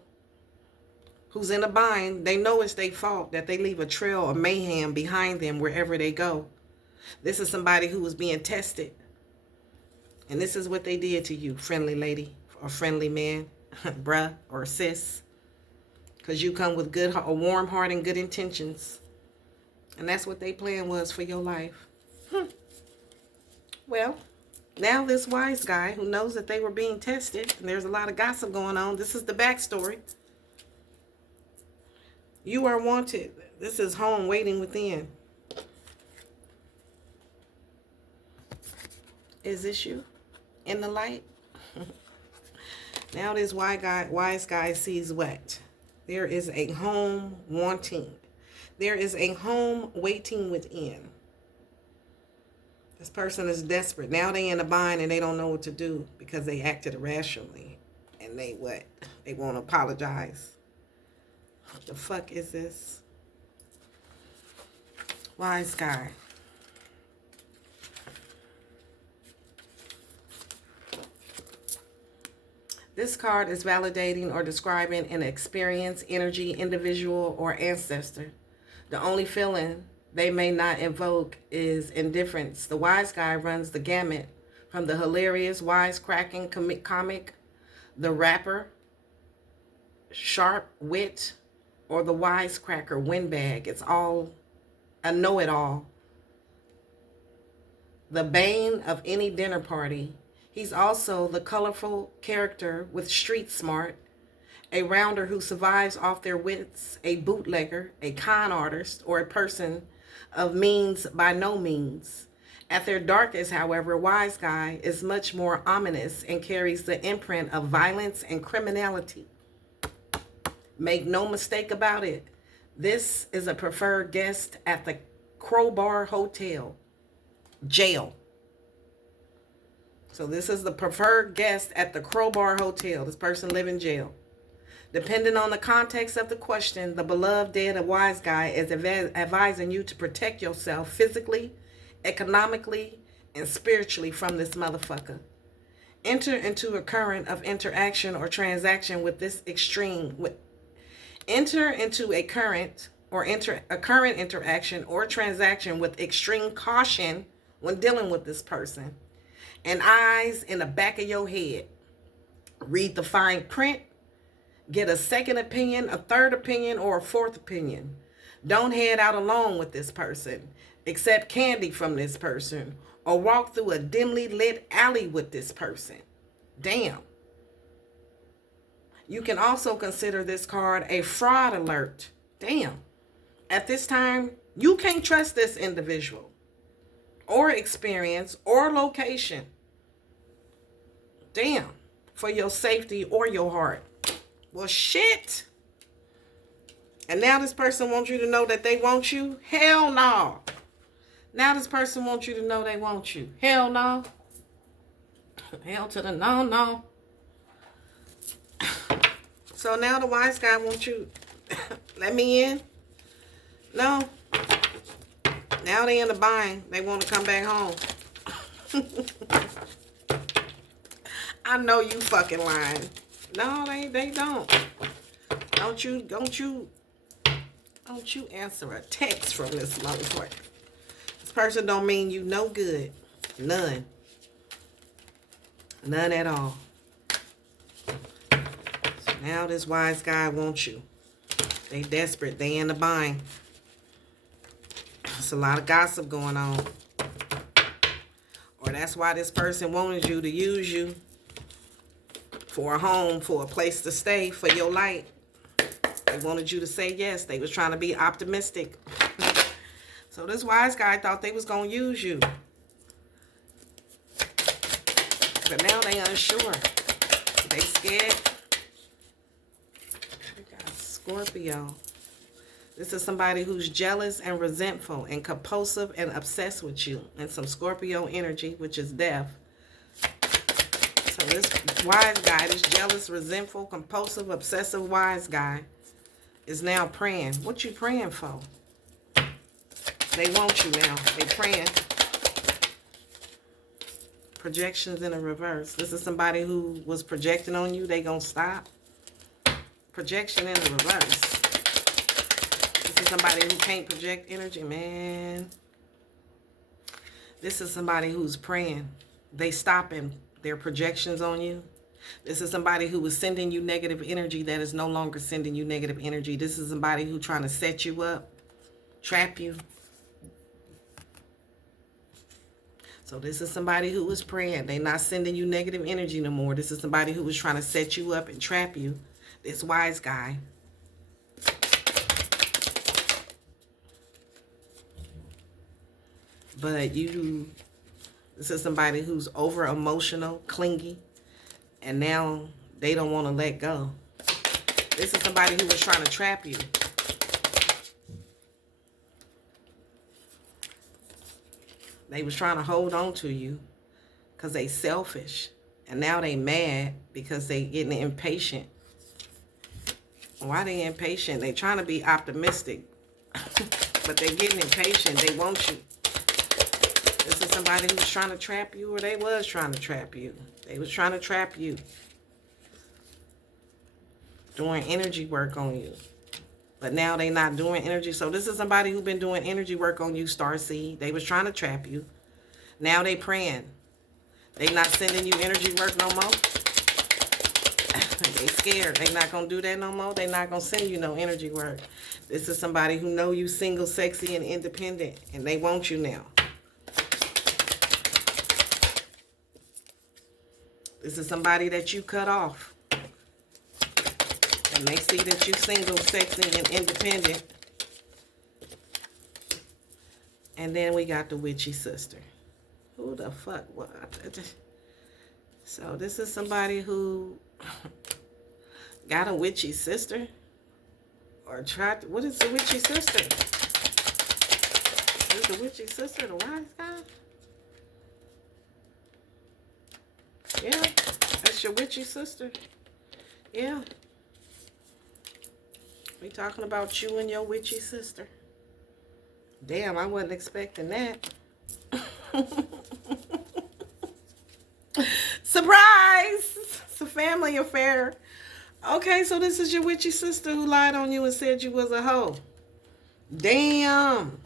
who's in a bind, they know it's their fault that they leave a trail of mayhem behind them wherever they go. This is somebody who was being tested. And this is what they did to you, friendly lady or friendly man, bruh or sis. Because you come with a warm heart and good intentions. And that's what their plan was for your life. Well, now this wise guy who knows that they were being tested, and there's a lot of gossip going on. This is the backstory. You are wanted. This is home waiting within. Is this you in the light? Now this wise guy sees what? There is a home wanting. There is a home waiting within. This person is desperate. Now they in a bind and they don't know what to do because they acted irrationally. And they what? They won't apologize. What the fuck is this? Wise guy. This card is validating or describing an experience, energy, individual, or ancestor. The only feeling they may not invoke is indifference. The wise guy runs the gamut from the hilarious, wisecracking comic, the rapper, sharp wit, or the wisecracker windbag. It's all a know-it-all. The bane of any dinner party. He's also the colorful character with street smart, a rounder who survives off their wits, a bootlegger, a con artist, or a person of means by no means. At their darkest, however, wise guy is much more ominous and carries the imprint of violence and criminality. Make no mistake about it. This is a preferred guest at the Crowbar Hotel, jail. So this is the preferred guest at the Crowbar Hotel. This person live in jail. Depending on the context of the question, the beloved dead of wise guy is advising you to protect yourself physically, economically, and spiritually from this motherfucker. Enter into a current of interaction or transaction with this extreme. Enter into a current interaction or transaction with extreme caution when dealing with this person. And eyes in the back of your head. Read the fine print. Get a second opinion, a third opinion, or a fourth opinion. Don't head out alone with this person. Accept candy from this person. Or walk through a dimly lit alley with this person. Damn. You can also consider this card a fraud alert. Damn. At this time, you can't trust this individual. Or experience or location. Damn. For your safety or your heart. Well, shit. And now this person wants you to know that they want you? Hell no. Now this person wants you to know they want you. Hell no. Hell to the no. So now the wise guy wants you. Let me in. No. Now they in the bind. They want to come back home. I know you fucking lying. No, they don't. Don't you Don't you answer a text from this motherfucker. This person don't mean you no good. None. None at all. So now this wise guy wants you. They desperate. They in the bind. There's a lot of gossip going on. Or that's why this person wanted you to use you for a home, for a place to stay, for your light. They wanted you to say yes. They was trying to be optimistic. So this wise guy thought they was going to use you. But now they unsure. They scared. We got Scorpio. This is somebody who's jealous and resentful and compulsive and obsessed with you. And some Scorpio energy, which is death. So this wise guy, this jealous, resentful, compulsive, obsessive wise guy is now praying. What you praying for? They want you now. They praying. Projections in a reverse. This is somebody who was projecting on you. They gonna stop. Projection in the reverse. This is somebody who can't project energy, man. This is somebody who's praying. They stopping their projections on you. This is somebody who was sending you negative energy that is no longer sending you negative energy. This is somebody who's trying to set you up, trap you. So this is somebody who was praying. They're not sending you negative energy no more. This is somebody who was trying to set you up and trap you. This wise guy. But this is somebody who's over emotional, clingy, and now they don't want to let go. This is somebody who was trying to trap you. They was trying to hold on to you because they selfish. And now they mad because they getting impatient. Why they impatient? They trying to be optimistic. But they getting impatient. They want you. This is somebody who's trying to trap you, or they was trying to trap you. They was trying to trap you. Doing energy work on you. But now they not doing energy. So this is somebody who been doing energy work on you, Starseed. They was trying to trap you. Now they praying. They not sending you energy work no more. They scared. They not going to do that no more. They not going to send you no energy work. This is somebody who know you single, sexy, and independent. And they want you now. This is somebody that you cut off. And they see that you single, sexy, and independent. And then we got the witchy sister. Who the fuck? What? So this is somebody who got a witchy sister? Or tried to, what is the witchy sister? Is the witchy sister the wise guy? Yeah, that's your witchy sister. Yeah. We talking about you and your witchy sister. Damn, I wasn't expecting that. Surprise! It's a family affair. Okay, so this is your witchy sister who lied on you and said you was a hoe. Damn.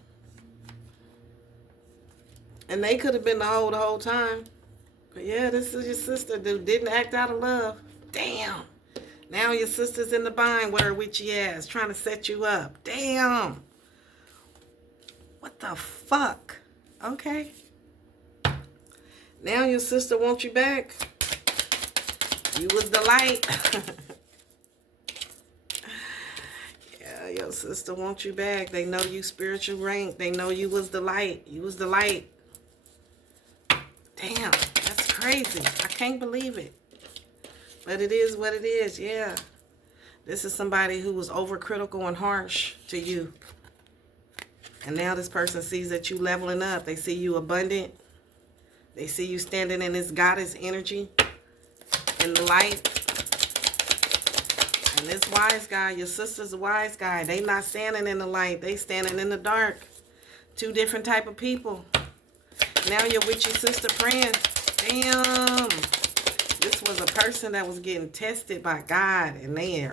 And they could have been the hoe the whole time. But yeah, this is your sister who didn't act out of love. Damn. Now your sister's in the bind with her witchy ass, trying to set you up. Damn. What the fuck? Okay. Now your sister wants you back. You was the light. Yeah, your sister wants you back. They know you spiritual rank. They know you was the light. You was the light. Damn, that's crazy. I can't believe it. But it is what it is, yeah. This is somebody who was overcritical and harsh to you. And now this person sees that you leveling up. They see you abundant. They see you standing in this goddess energy, in the light. And this wise guy, your sister's a wise guy. They not standing in the light. They standing in the dark. Two different type of people. Now your witchy sister praying. Damn. This was a person that was getting tested by God, and they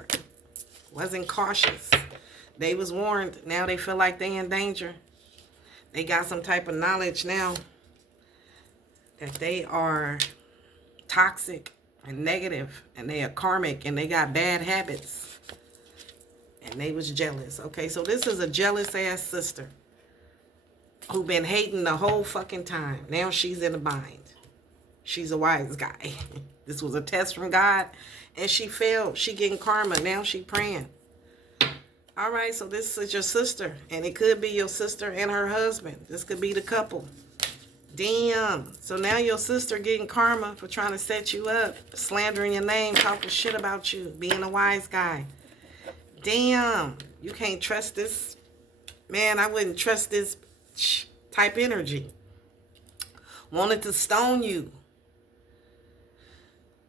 wasn't cautious. They was warned. Now they feel like they in danger. They got some type of knowledge now that they are toxic and negative, and they are karmic, and they got bad habits, and they was jealous. Okay, so this is a jealous ass sister who been hating the whole fucking time. Now she's in a bind. She's a wise guy. This was a test from God, and she failed. She getting karma. Now she praying. All right, so this is your sister, and it could be your sister and her husband. This could be the couple. Damn. So now your sister getting karma for trying to set you up, slandering your name, talking shit about you, being a wise guy. Damn. You can't trust this. Man, I wouldn't trust this type energy. Wanted to stone you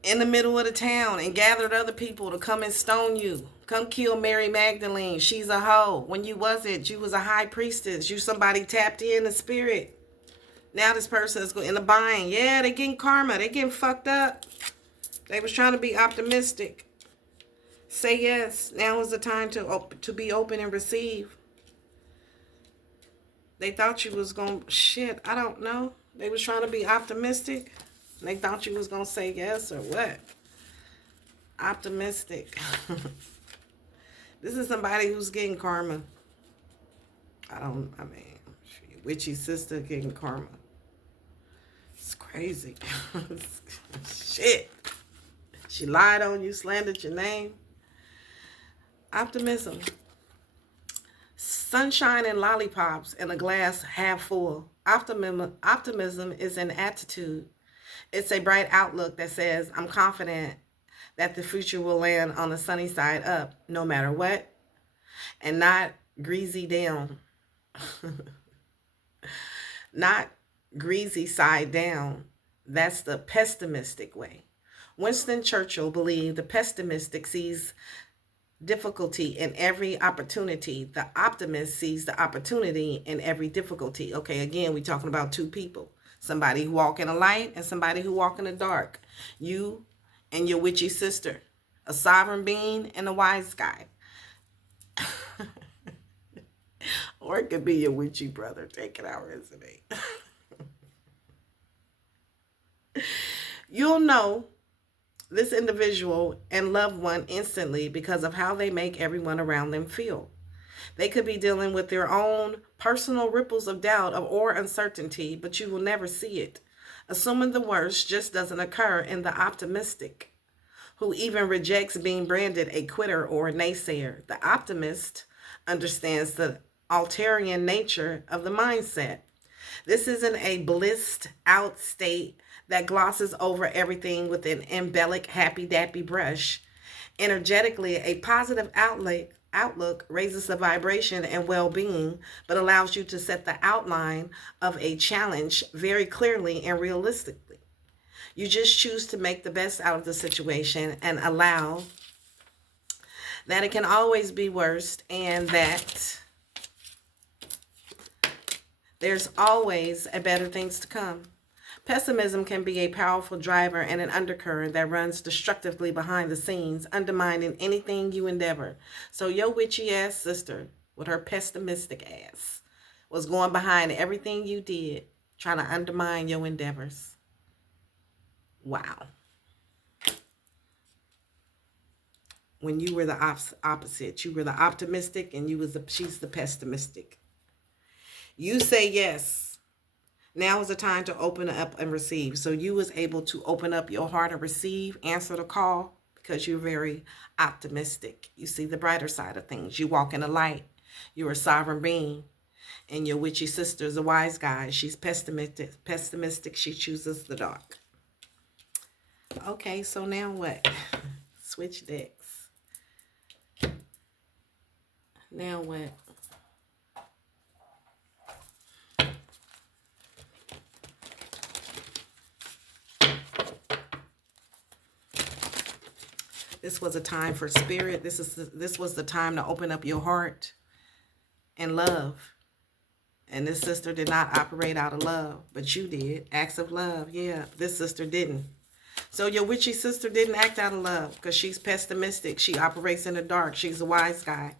in the middle of the town and gathered other people to come and stone you. Come kill Mary Magdalene. She's a hoe. When you wasn't, you was a high priestess. You somebody tapped in the spirit. Now this person is in a bind. Yeah, they getting karma. They getting fucked up. They was trying to be optimistic. Say yes. Now is the time to be open and receive. They thought you was going to, shit, I don't know. They was trying to be optimistic. They thought you was going to say yes or what? Optimistic. This is somebody who's getting karma. Witchy sister getting karma. It's crazy. Shit. She lied on you, slandered your name. Optimism. Sunshine and lollipops in a glass half full. Optimism is an attitude. It's a bright outlook that says, I'm confident that the future will land on the sunny side up, no matter what, and not greasy down. Not greasy side down. That's the pessimistic way. Winston Churchill believed the pessimistic sees difficulty in every opportunity. The optimist sees the opportunity in every difficulty. Okay, again, we're talking about two people. Somebody who walk in the light and somebody who walk in the dark. You and your witchy sister. A sovereign being and a wise guy. Or it could be your witchy brother. Take it out, resonate. You'll know this individual and loved one instantly because of how they make everyone around them feel. They could be dealing with their own personal ripples of doubt or uncertainty, but you will never see it. Assuming the worst just doesn't occur in the optimistic, who even rejects being branded a quitter or a naysayer. The optimist understands the ulterior nature of the mindset. This isn't a blissed out state that glosses over everything with an embellic happy-dappy brush. Energetically, a positive outlook raises the vibration and well-being, but allows you to set the outline of a challenge very clearly and realistically. You just choose to make the best out of the situation and allow that it can always be worse and that there's always a better things to come. Pessimism can be a powerful driver and an undercurrent that runs destructively behind the scenes, undermining anything you endeavor. So your witchy ass sister, with her pessimistic ass, was going behind everything you did, trying to undermine your endeavors. Wow. When you were the opposite, you were the optimistic and she's the pessimistic. You say yes. Now is the time to open up and receive. So you was able to open up your heart and receive, answer the call, because you're very optimistic. You see the brighter side of things. You walk in the light. You're a sovereign being. And your witchy sister is a wise guy. She's pessimistic. She chooses the dark. Okay, so now what? Switch decks. Now what? This was a time for spirit. This was the time to open up your heart and love. And this sister did not operate out of love, but you did. Acts of love, yeah. This sister didn't. So your witchy sister didn't act out of love because she's pessimistic. She operates in the dark. She's a wise guy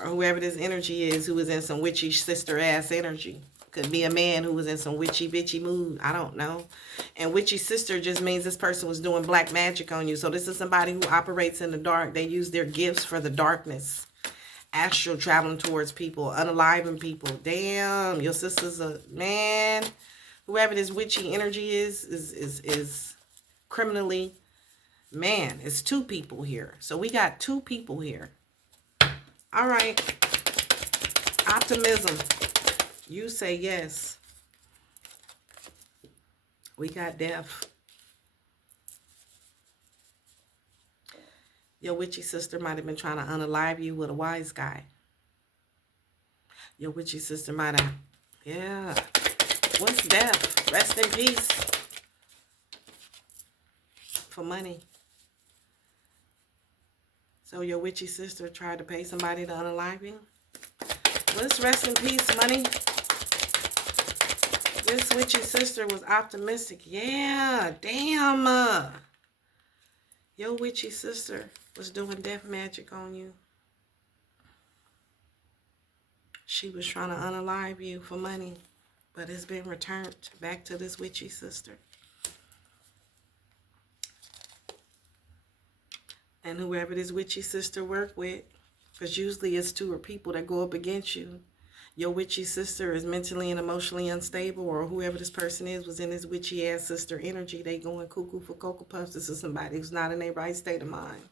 or whoever this energy is who is in some witchy sister ass energy. Could be a man who was in some witchy bitchy mood. I don't know. And witchy sister just means this person was doing black magic on you. So this is somebody who operates in the dark. They use their gifts for the darkness. Astral traveling towards people, unaliving people. Damn, your sister's a man. Whoever this witchy energy is criminally, man, it's two people here. So we got two people here. All right. Optimism. You say yes. We got death. Your witchy sister might have been trying to unalive you with a wise guy. Your witchy sister might have, yeah. What's death? Rest in peace. For money. So your witchy sister tried to pay somebody to unalive you? What's rest in peace, money? This witchy sister was optimistic. Yeah, damn. Your witchy sister was doing death magic on you. She was trying to unalive you for money, but it's been returned back to this witchy sister. And whoever this witchy sister work with, because usually it's two or people that go up against you. Your witchy sister is mentally and emotionally unstable, or whoever this person is was in this witchy ass sister energy. They going cuckoo for Cocoa Puffs. This is somebody who's not in their right state of mind.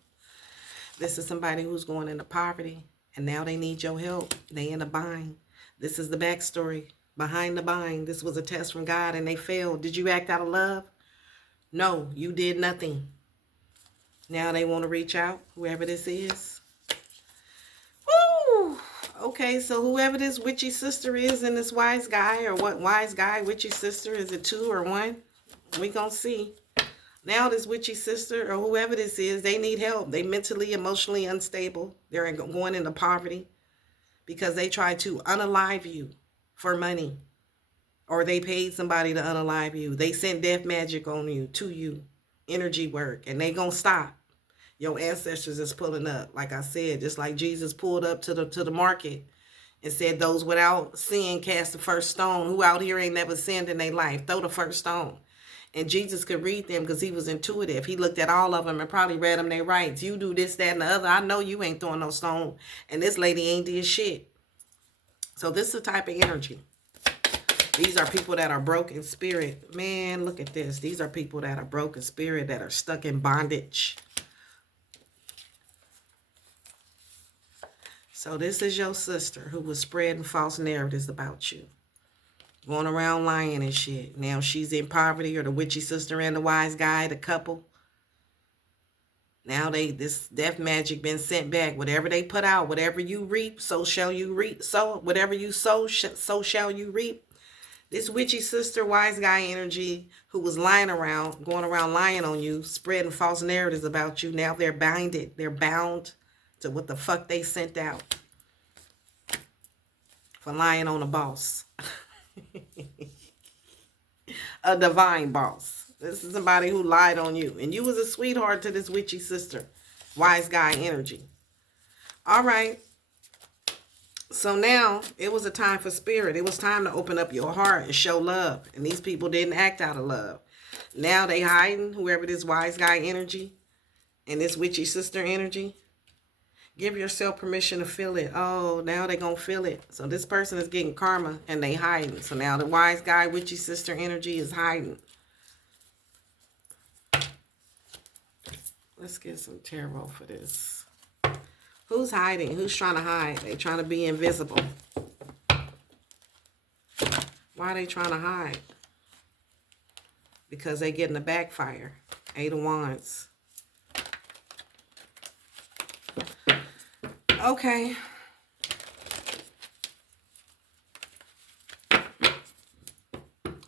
This is somebody who's going into poverty, and now they need your help. They in a bind. This is the backstory behind the bind. This was a test from God, and they failed. Did you act out of love? No, you did nothing. Now they want to reach out, whoever this is. Woo! Okay, so whoever this witchy sister is and this wise guy, or what wise guy, witchy sister, is it two or one? We gonna see. Now this witchy sister, or whoever this is, they need help. They mentally, emotionally unstable. They're going into poverty because they tried to unalive you for money. Or they paid somebody to unalive you. They sent death magic on you, to you. Energy work. And they gonna stop. Your ancestors is pulling up. Like I said, just like Jesus pulled up to the market and said, those without sin cast the first stone. Who out here ain't never sinned in their life? Throw the first stone. And Jesus could read them because he was intuitive. He looked at all of them and probably read them their rights. You do this, that, and the other. I know you ain't throwing no stone. And this lady ain't did shit. So this is the type of energy. These are people that are broken spirit. Man, look at this. These are people that are broken spirit, that are stuck in bondage. So this is your sister who was spreading false narratives about you. Going around lying and shit. Now she's in poverty, or the witchy sister and the wise guy, the couple. Now this death magic been sent back. Whatever they put out, whatever you reap, so shall you reap. So whatever you sow, so shall you reap. This witchy sister, wise guy energy who was lying around, going around lying on you, spreading false narratives about you. Now they're binded. They're bound to what the fuck they sent out for lying on a boss. A divine boss. This is somebody who lied on you. And you was a sweetheart to this witchy sister. Wise guy energy. All right. So now it was a time for spirit. It was time to open up your heart and show love. And these people didn't act out of love. Now they hiding, whoever this wise guy energy and this witchy sister energy. Give yourself permission to feel it. Oh, now they gonna feel it. So this person is getting karma and they hiding. So now the wise guy, witchy sister energy is hiding. Let's get some tarot for this. Who's hiding? Who's trying to hide? They trying to be invisible. Why are they trying to hide? Because they getting a backfire. 8 of Wands. Okay.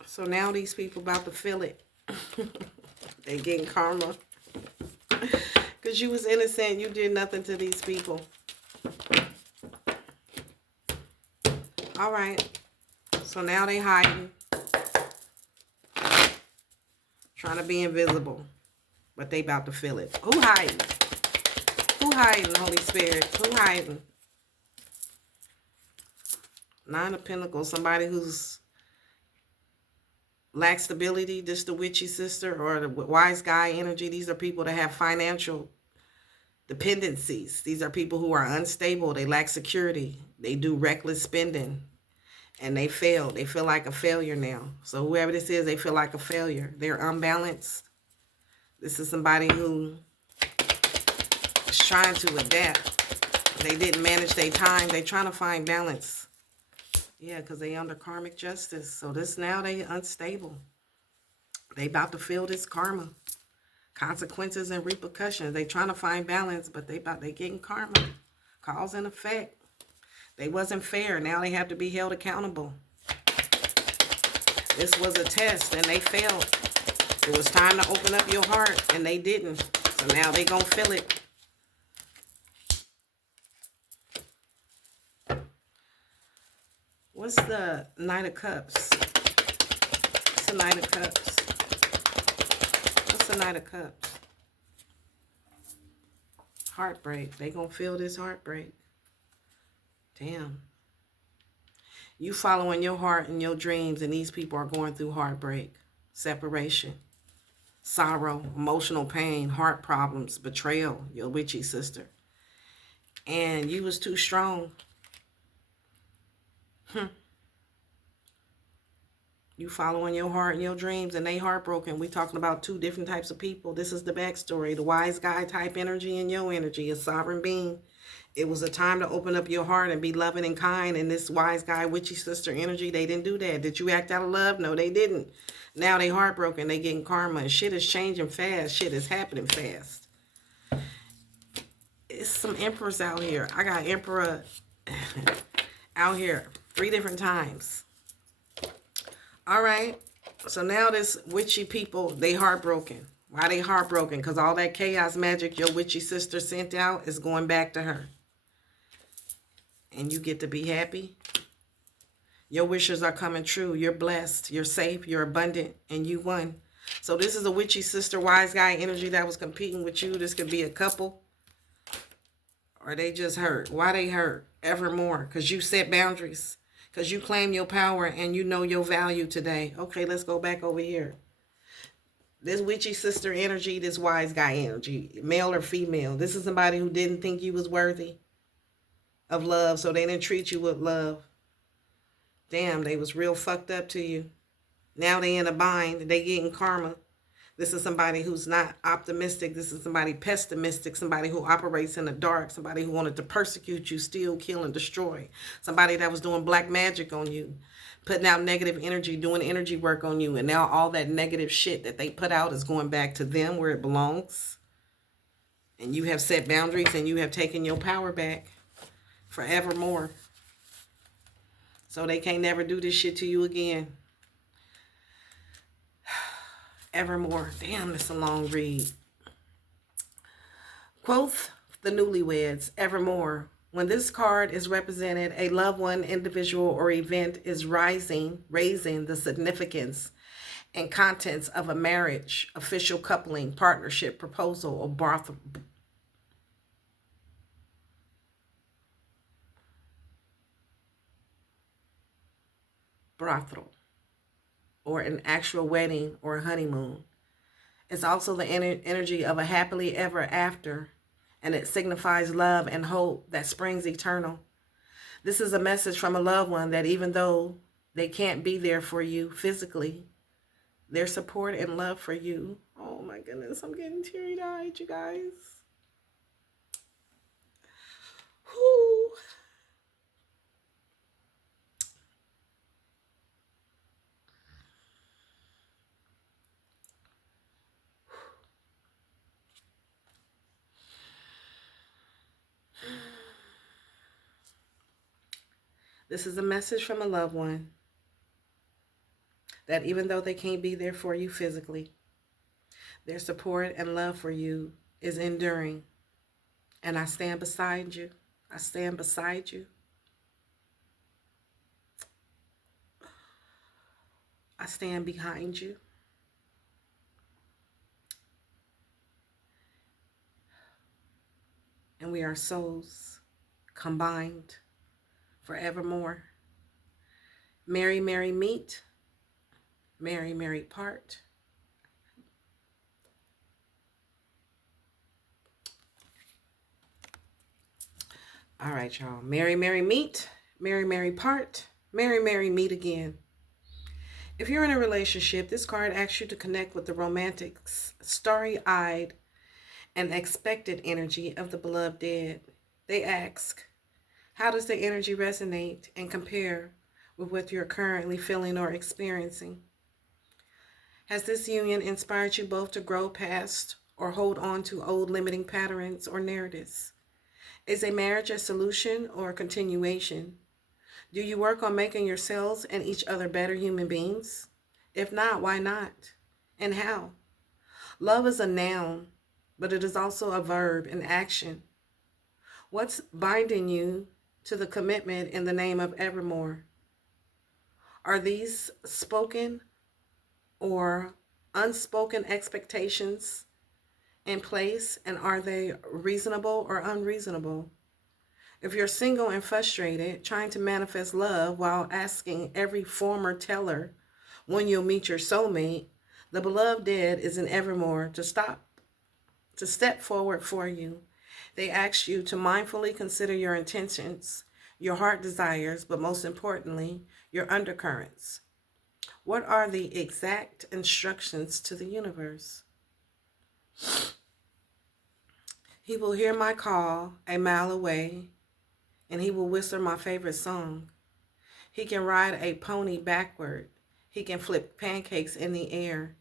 So now these people about to feel it. They getting karma. Because you was innocent. You did nothing to these people. All right. So now they hiding. Trying to be invisible. But they about to feel it. Who hiding? Who hiding, Holy Spirit? Who hiding? Nine of Pentacles, somebody who's lacks stability, just the witchy sister or the wise guy energy. These are people that have financial dependencies. These are people who are unstable. They lack security. They do reckless spending and they fail. They feel like a failure now. So whoever this is, they feel like a failure. They're unbalanced. This is somebody who is trying to adapt. They didn't manage their time. They trying to find balance. Yeah, because they under karmic justice. So this now they unstable. They about to feel this karma. Consequences and repercussions. They trying to find balance, but they getting karma. Cause and effect. They wasn't fair. Now they have to be held accountable. This was a test and they failed. It was time to open up your heart and they didn't. So now they gonna feel it. What's the Knight of Cups? What's the Knight of Cups? What's the Knight of Cups? Heartbreak. They gonna feel this heartbreak. Damn. You following your heart and your dreams, and these people are going through heartbreak, separation, sorrow, emotional pain, heart problems, betrayal, your witchy sister. And you was too strong. You following your heart and your dreams, and they heartbroken. We talking about two different types of people. This is the backstory. The wise guy type energy and your energy, a sovereign being. It was a time to open up your heart and be loving and kind. And this wise guy, witchy sister energy, they didn't do that. Did you act out of love? No, they didn't. Now they heartbroken. They getting karma. And shit is changing fast. Shit is happening fast. It's some emperors out here. I got emperor out here 3 different times. All right. So now this witchy people, they heartbroken. Why they heartbroken? Because all that chaos magic your witchy sister sent out is going back to her. And you get to be happy. Your wishes are coming true. You're blessed. You're safe. You're abundant. And you won. So this is a witchy sister, wise guy energy that was competing with you. This could be a couple. Or they just hurt. Why they hurt? Evermore. Because you set boundaries. Because you claim your power and you know your value today. Okay, let's go back over here. This witchy sister energy, this wise guy energy, male or female. This is somebody who didn't think you was worthy of love, so they didn't treat you with love. Damn, they was real fucked up to you. Now they in a bind. They getting karma. This is somebody who's not optimistic. This is somebody pessimistic, somebody who operates in the dark, somebody who wanted to persecute you, steal, kill, and destroy. Somebody that was doing black magic on you, putting out negative energy, doing energy work on you. And now all that negative shit that they put out is going back to them where it belongs. And you have set boundaries and you have taken your power back forevermore. So they can't never do this shit to you again. Evermore. Damn, that's a long read. Quoth the newlyweds, evermore. When this card is represented, a loved one, individual, or event is raising the significance and contents of a marriage, official coupling, partnership, proposal, or brothel, or an actual wedding or honeymoon. It's also the energy of a happily ever after, and it signifies love and hope that springs eternal. This is a message from a loved one that even though they can't be there for you physically, their support and love for you. Oh my goodness, I'm getting teary-eyed, you guys. Whoo. This is a message from a loved one that even though they can't be there for you physically, their support and love for you is enduring. And I stand beside you. I stand beside you. I stand behind you. And we are souls combined forevermore. Marry, marry, meet. Marry, marry, part. All right, y'all. Marry, marry, meet. Marry, marry, part. Marry, marry, meet again. If you're in a relationship, this card asks you to connect with the romantic, starry-eyed, and expected energy of the beloved dead. They ask, how does the energy resonate and compare with what you're currently feeling or experiencing? Has this union inspired you both to grow past or hold on to old limiting patterns or narratives? Is a marriage a solution or a continuation? Do you work on making yourselves and each other better human beings? If not, why not? And how? Love is a noun, but it is also a verb in action. What's binding you to the commitment in the name of evermore? Are these spoken or unspoken expectations in place, and are they reasonable or unreasonable? If you're single and frustrated, trying to manifest love while asking every former teller when you'll meet your soulmate, the beloved dead is in evermore to step forward for you. They ask you to mindfully consider your intentions, your heart desires, but most importantly, your undercurrents. What are the exact instructions to the universe? He will hear my call a mile away, and he will whisper my favorite song. He can ride a pony backward. He can flip pancakes in the air.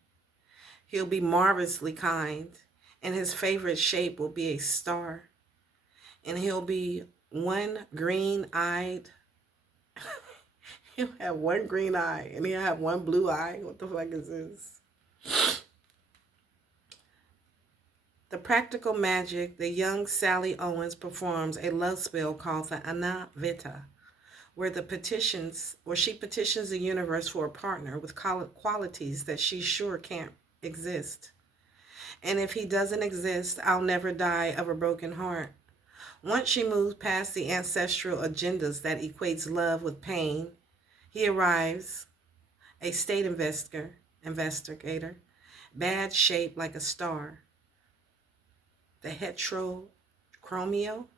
He'll be marvelously kind, and his favorite shape will be a star. And he'll be one green-eyed. He'll have one green eye, and he'll have one blue eye. What the fuck is this? The practical magic, the young Sally Owens performs a love spell called the Anavita, where she petitions the universe for a partner with qualities that she's sure can't exist. And if he doesn't exist, I'll never die of a broken heart. Once she moves past the ancestral agendas that equates love with pain, he arrives, a state investigator, bad shaped like a star. The heterochromio,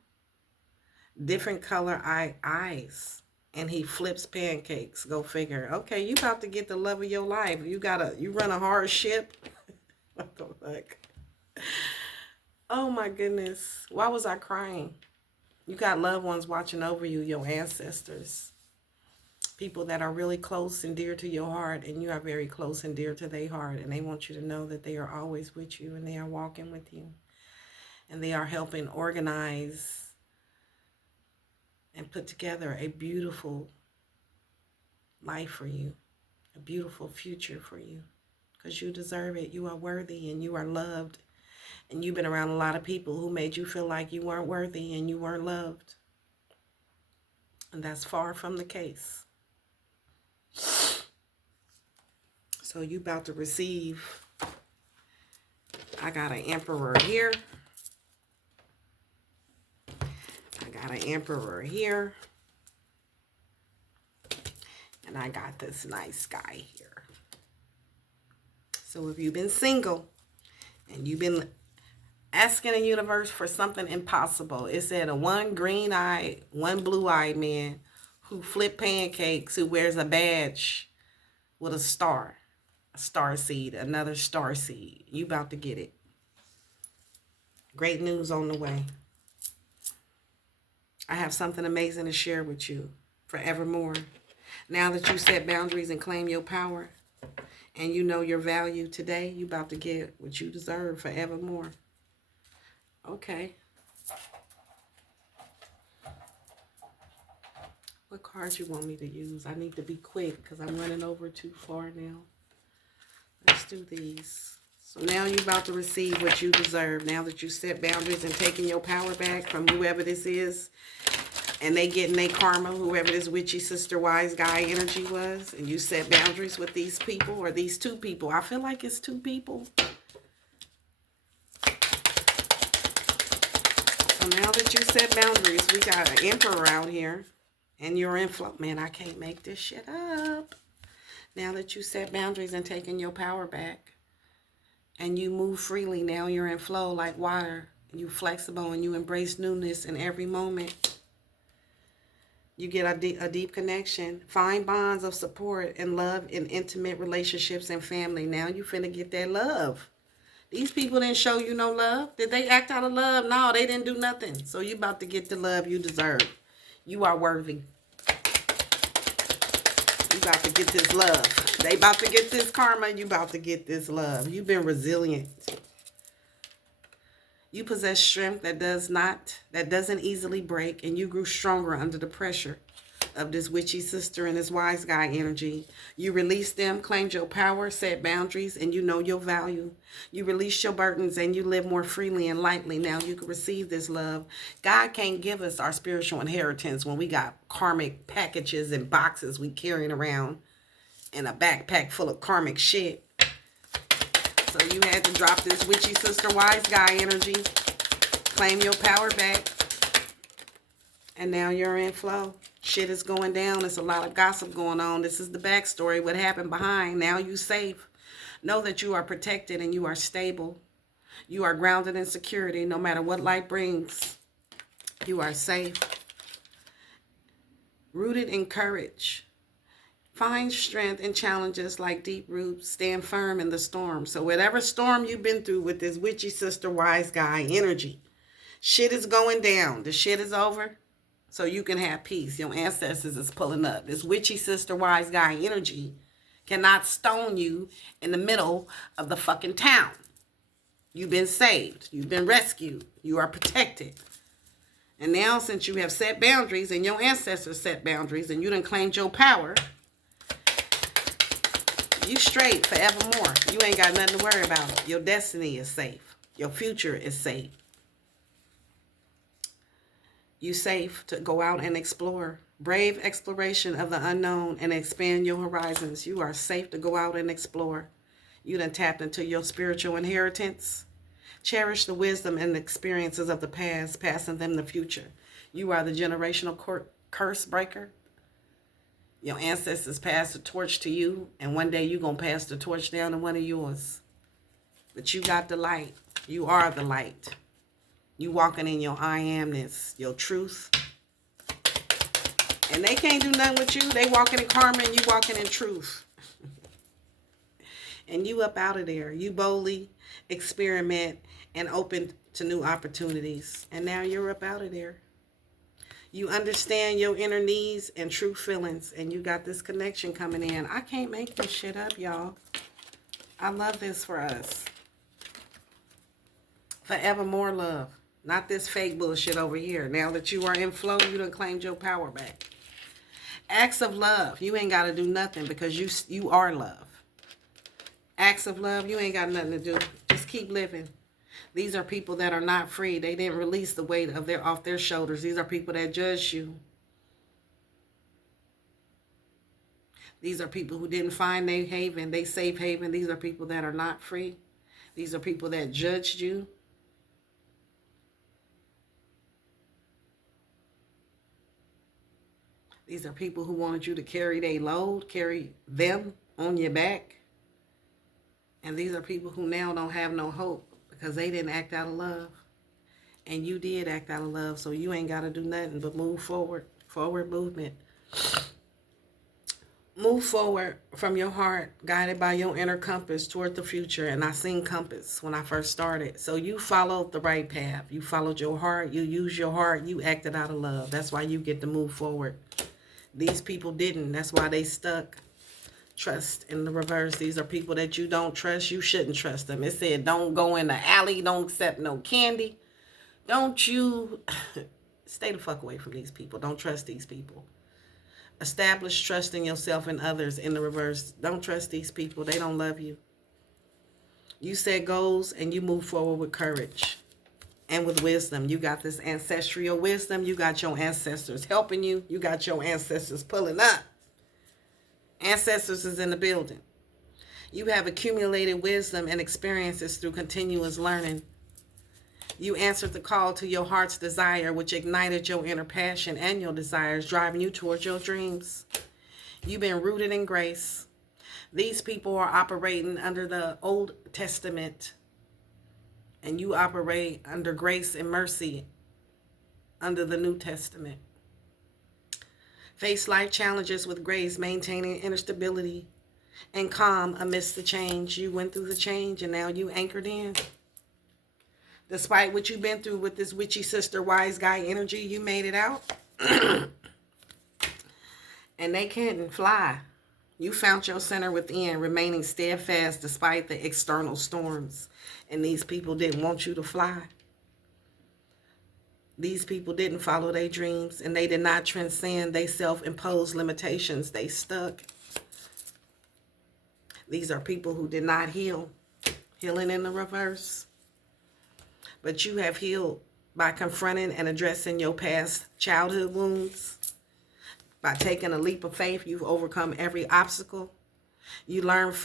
different color eyes, and he flips pancakes. Go figure. Okay, you about to get the love of your life. You run a hard ship. What the fuck? Oh my goodness. Why was I crying? You got loved ones watching over you, your ancestors. People that are really close and dear to your heart, and you are very close and dear to their heart, and they want you to know that they are always with you, and they are walking with you, and they are helping organize and put together a beautiful life for you, a beautiful future for you, because you deserve it. You are worthy, and you are loved, and you've been around a lot of people who made you feel like you weren't worthy and you weren't loved, and that's far from the case. So you about to receive. I got an emperor here. I got an emperor here. And I got this nice guy here. So if you've been single and you've been asking the universe for something impossible, it said a one green-eyed, one blue-eyed man who flip pancakes, who wears a badge with a star seed, another star seed. You about to get it. Great news on the way. I have something amazing to share with you forevermore. Now that you set boundaries and claim your power, and you know your value today, you about to get what you deserve forevermore. Okay. What cards you want me to use? I need to be quick because I'm running over too far now. Let's do these. So now you're about to receive what you deserve. Now that you set boundaries and taking your power back from whoever this is, and they getting their karma, whoever this witchy sister wise guy energy was, and you set boundaries with these people, or these two people. I feel like it's two people. So now that you set boundaries, we got an emperor out here, And you're in flow. Man, I can't make this shit up. Now that you set boundaries and taking your power back and you move freely, now you're in flow like water. You flexible and you embrace newness in every moment. You get a deep connection. Find bonds of support and love in intimate relationships and family. Now you finna get that love. These people didn't show you no love. Did they act out of love? No, they didn't do nothing. So you about to get the love you deserve. You are worthy. You about to get this love. They about to get this karma. You about to get this love. You've been resilient. You possess strength that doesn't easily break, and you grew stronger under the pressure of this witchy sister and this wise guy energy. You released them, claimed your power, set boundaries, and you know your value. You released your burdens and you live more freely and lightly. Now you can receive this love. God can't give us our spiritual inheritance when we got karmic packages and boxes we carrying around in a backpack full of karmic shit. So you had to drop this witchy sister wise guy energy, claim your power back, and now you're in flow. Shit is going down. There's a lot of gossip going on. This is the backstory, what happened behind. Now you safe. Know that you are protected and you are stable. You are grounded in security no matter what life brings. You are safe. Rooted in courage. Find strength in challenges like deep roots. Stand firm in the storm. So whatever storm you've been through with this witchy sister wise guy energy, shit is going down. The shit is over. So you can have peace. Your ancestors is pulling up. This witchy sister wise guy energy cannot stone you in the middle of the fucking town. You've been saved. You've been rescued. You are protected. And now since you have set boundaries and your ancestors set boundaries and you done claimed your power, you straight forevermore. You ain't got nothing to worry about. Your destiny is safe. Your future is safe. You safe to go out and explore. Brave exploration of the unknown and expand your horizons. You are safe to go out and explore. You done tapped into your spiritual inheritance. Cherish the wisdom and the experiences of the past, passing them the future. You are the generational curse breaker. Your ancestors passed the torch to you, and one day you're going to pass the torch down to one of yours. But you got the light. You are the light. You walking in your I amness, your truth. And they can't do nothing with you. They walking in karma and you walking in truth. And you up out of there. You boldly experiment and open to new opportunities. And now you're up out of there. You understand your inner needs and true feelings. And you got this connection coming in. I can't make this shit up, y'all. I love this for us. Forever more love. Not this fake bullshit over here. Now that you are in flow, you done claimed your power back. Acts of love. You ain't got to do nothing because you are love. Acts of love, you ain't got nothing to do. Just keep living. These are people that are not free. They didn't release the weight of off their shoulders. These are people that judge you. These are people who didn't find their haven, they safe haven. These are people that are not free. These are people that judged you. These are people who wanted you to carry their load, carry them on your back. And these are people who now don't have no hope because they didn't act out of love. And you did act out of love, so you ain't got to do nothing but move forward. Forward movement. Move forward from your heart, guided by your inner compass toward the future. And I seen compass when I first started. So you followed the right path. You followed your heart. You used your heart. You acted out of love. That's why you get to move forward. These people didn't. That's why they stuck. Trust in the reverse. These are people that you don't trust. You shouldn't trust them. It said don't go in the alley. Don't accept no candy. Don't you stay the fuck away from these people. Don't trust these people. Establish trust in yourself and others in the reverse. Don't trust these people. They don't love you. You set goals and you move forward with courage and with wisdom. You got this ancestral wisdom. You got your ancestors helping you. You got your ancestors pulling up. Ancestors is in the building. You have accumulated wisdom and experiences through continuous learning. You answered the call to your heart's desire, which ignited your inner passion and your desires, driving you towards your dreams. You've been rooted in grace. These people are operating under the Old Testament, and you operate under grace and mercy under the New Testament. Face life challenges with grace, maintaining inner stability and calm amidst the change. You went through the change and now you anchored in. Despite what you've been through with this witchy sister wise guy energy, you made it out. And they can't fly. You found your center within, remaining steadfast despite the external storms. And these people didn't want you to fly. These people didn't follow their dreams, and they did not transcend their self-imposed limitations. They stuck. These are people who did not heal. Healing in the reverse. But you have healed by confronting and addressing your past childhood wounds. By taking a leap of faith, you've overcome every obstacle. You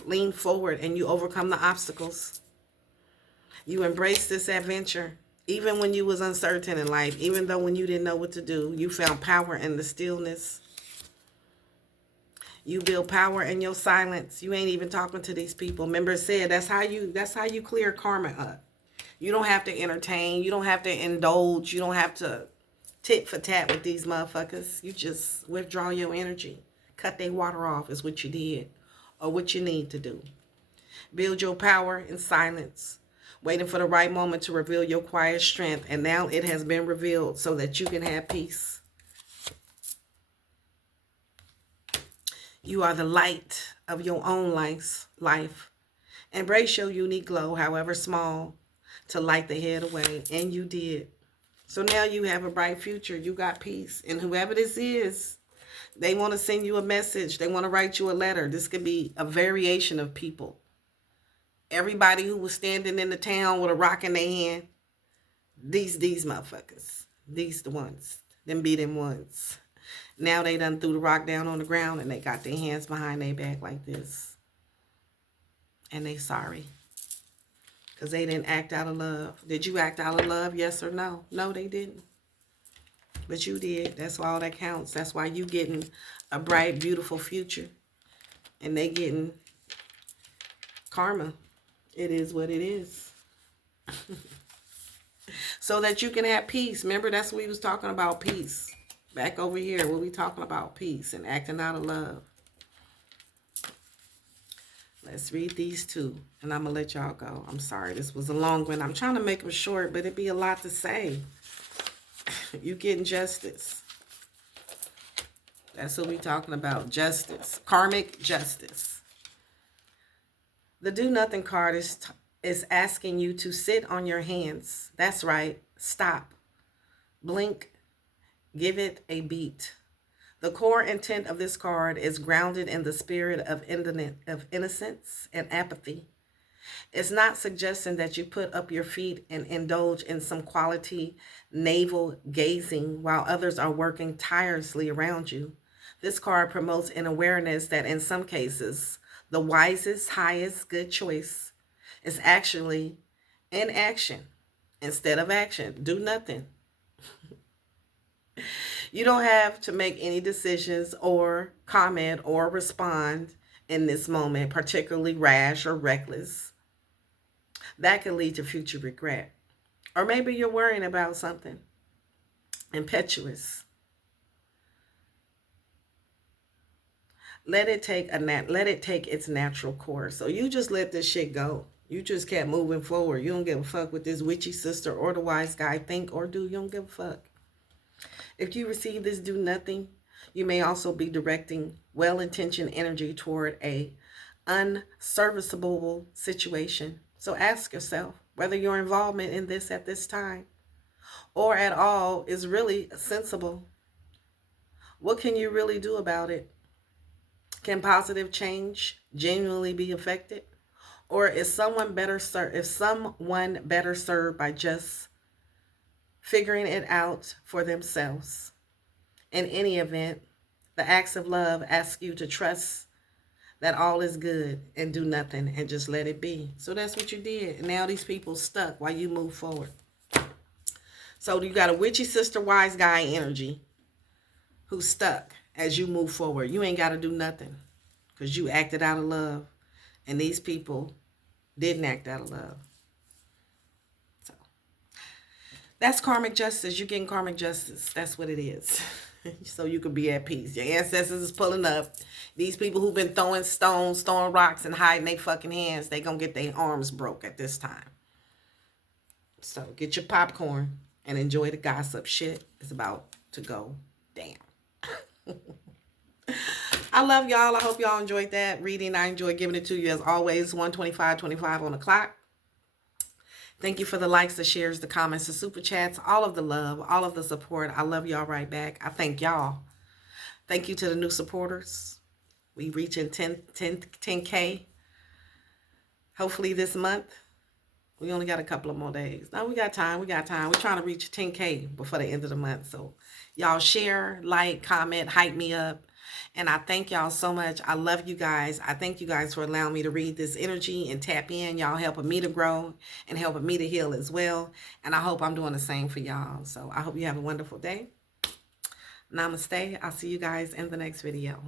lean forward, and you overcome the obstacles. You embrace this adventure. Even when you was uncertain in life, even though when you didn't know what to do, you found power in the stillness. You build power in your silence. You ain't even talking to these people. Remember, said that's how you clear karma up. You don't have to entertain. You don't have to indulge. You don't have to tit for tat with these motherfuckers. You just withdraw your energy. Cut their water off is what you did, or what you need to do. Build your power in silence, waiting for the right moment to reveal your quiet strength. And now it has been revealed so that you can have peace. You are the light of your own life. Embrace your unique glow, however small, to light the head away. And you did. So now you have a bright future. You got peace. And whoever this is, they want to send you a message. They want to write you a letter. This could be a variation of people. Everybody who was standing in the town with a rock in their hand, these motherfuckers, these the ones, them be them ones. Now they done threw the rock down on the ground and they got their hands behind their back like this. And they sorry. Because they didn't act out of love. Did you act out of love, yes or no? No, they didn't. But you did. That's all that counts. That's why you getting a bright, beautiful future. And they getting karma. It is what it is. So that you can have peace. Remember, that's what we was talking about, peace. Back over here, we'll be talking about peace and acting out of love. Let's read these two, and I'm going to let y'all go. I'm sorry, this was a long one. I'm trying to make them short, but it'd be a lot to say. You getting justice. That's what we talking about, justice. Karmic justice. The do nothing card is asking you to sit on your hands. That's right. Stop. Blink. Give it a beat. The core intent of this card is grounded in the spirit of innocence and apathy. It's not suggesting that you put up your feet and indulge in some quality navel gazing while others are working tirelessly around you. This card promotes an awareness that in some cases, the wisest, highest good choice is actually inaction instead of action. Do nothing. You don't have to make any decisions or comment or respond in this moment, particularly rash or reckless. That could lead to future regret. Or maybe you're worrying about something impetuous. Let it take its natural course. So you just let this shit go. You just kept moving forward. You don't give a fuck what this witchy sister or the wise guy think or do. You don't give a fuck. If you receive this do nothing, you may also be directing well-intentioned energy toward a unserviceable situation. So ask yourself whether your involvement in this at this time or at all is really sensible. What can you really do about it? Can positive change genuinely be affected? Or is someone better served by just figuring it out for themselves? In any event, the acts of love ask you to trust that all is good and do nothing and just let it be. So that's what you did. And now these people stuck while you move forward. So you got a witchy sister, wise guy energy who's stuck as you move forward. You ain't got to do nothing because you acted out of love. And these people didn't act out of love. So that's karmic justice. You're getting karmic justice. That's what it is. So you can be at peace. Your ancestors is pulling up. These people who've been throwing stones, throwing rocks, and hiding their fucking hands, they gonna get their arms broke at this time. So get your popcorn and enjoy the gossip. Shit is about to go down. I love y'all. I hope y'all enjoyed that reading. I enjoyed giving it to you as always. 1:25:25 on the clock. Thank you for the likes, the shares, the comments, the super chats, all of the love, all of the support. I love y'all right back. I thank y'all. Thank you to the new supporters. We reaching 10K. Hopefully this month. We only got a couple of more days. No, we got time. We're trying to reach 10K before the end of the month. So y'all share, like, comment, hype me up. And I thank y'all so much. I love you guys. I thank you guys for allowing me to read this energy and tap in. Y'all helping me to grow and helping me to heal as well. And I hope I'm doing the same for y'all. So I hope you have a wonderful day. Namaste. I'll see you guys in the next video.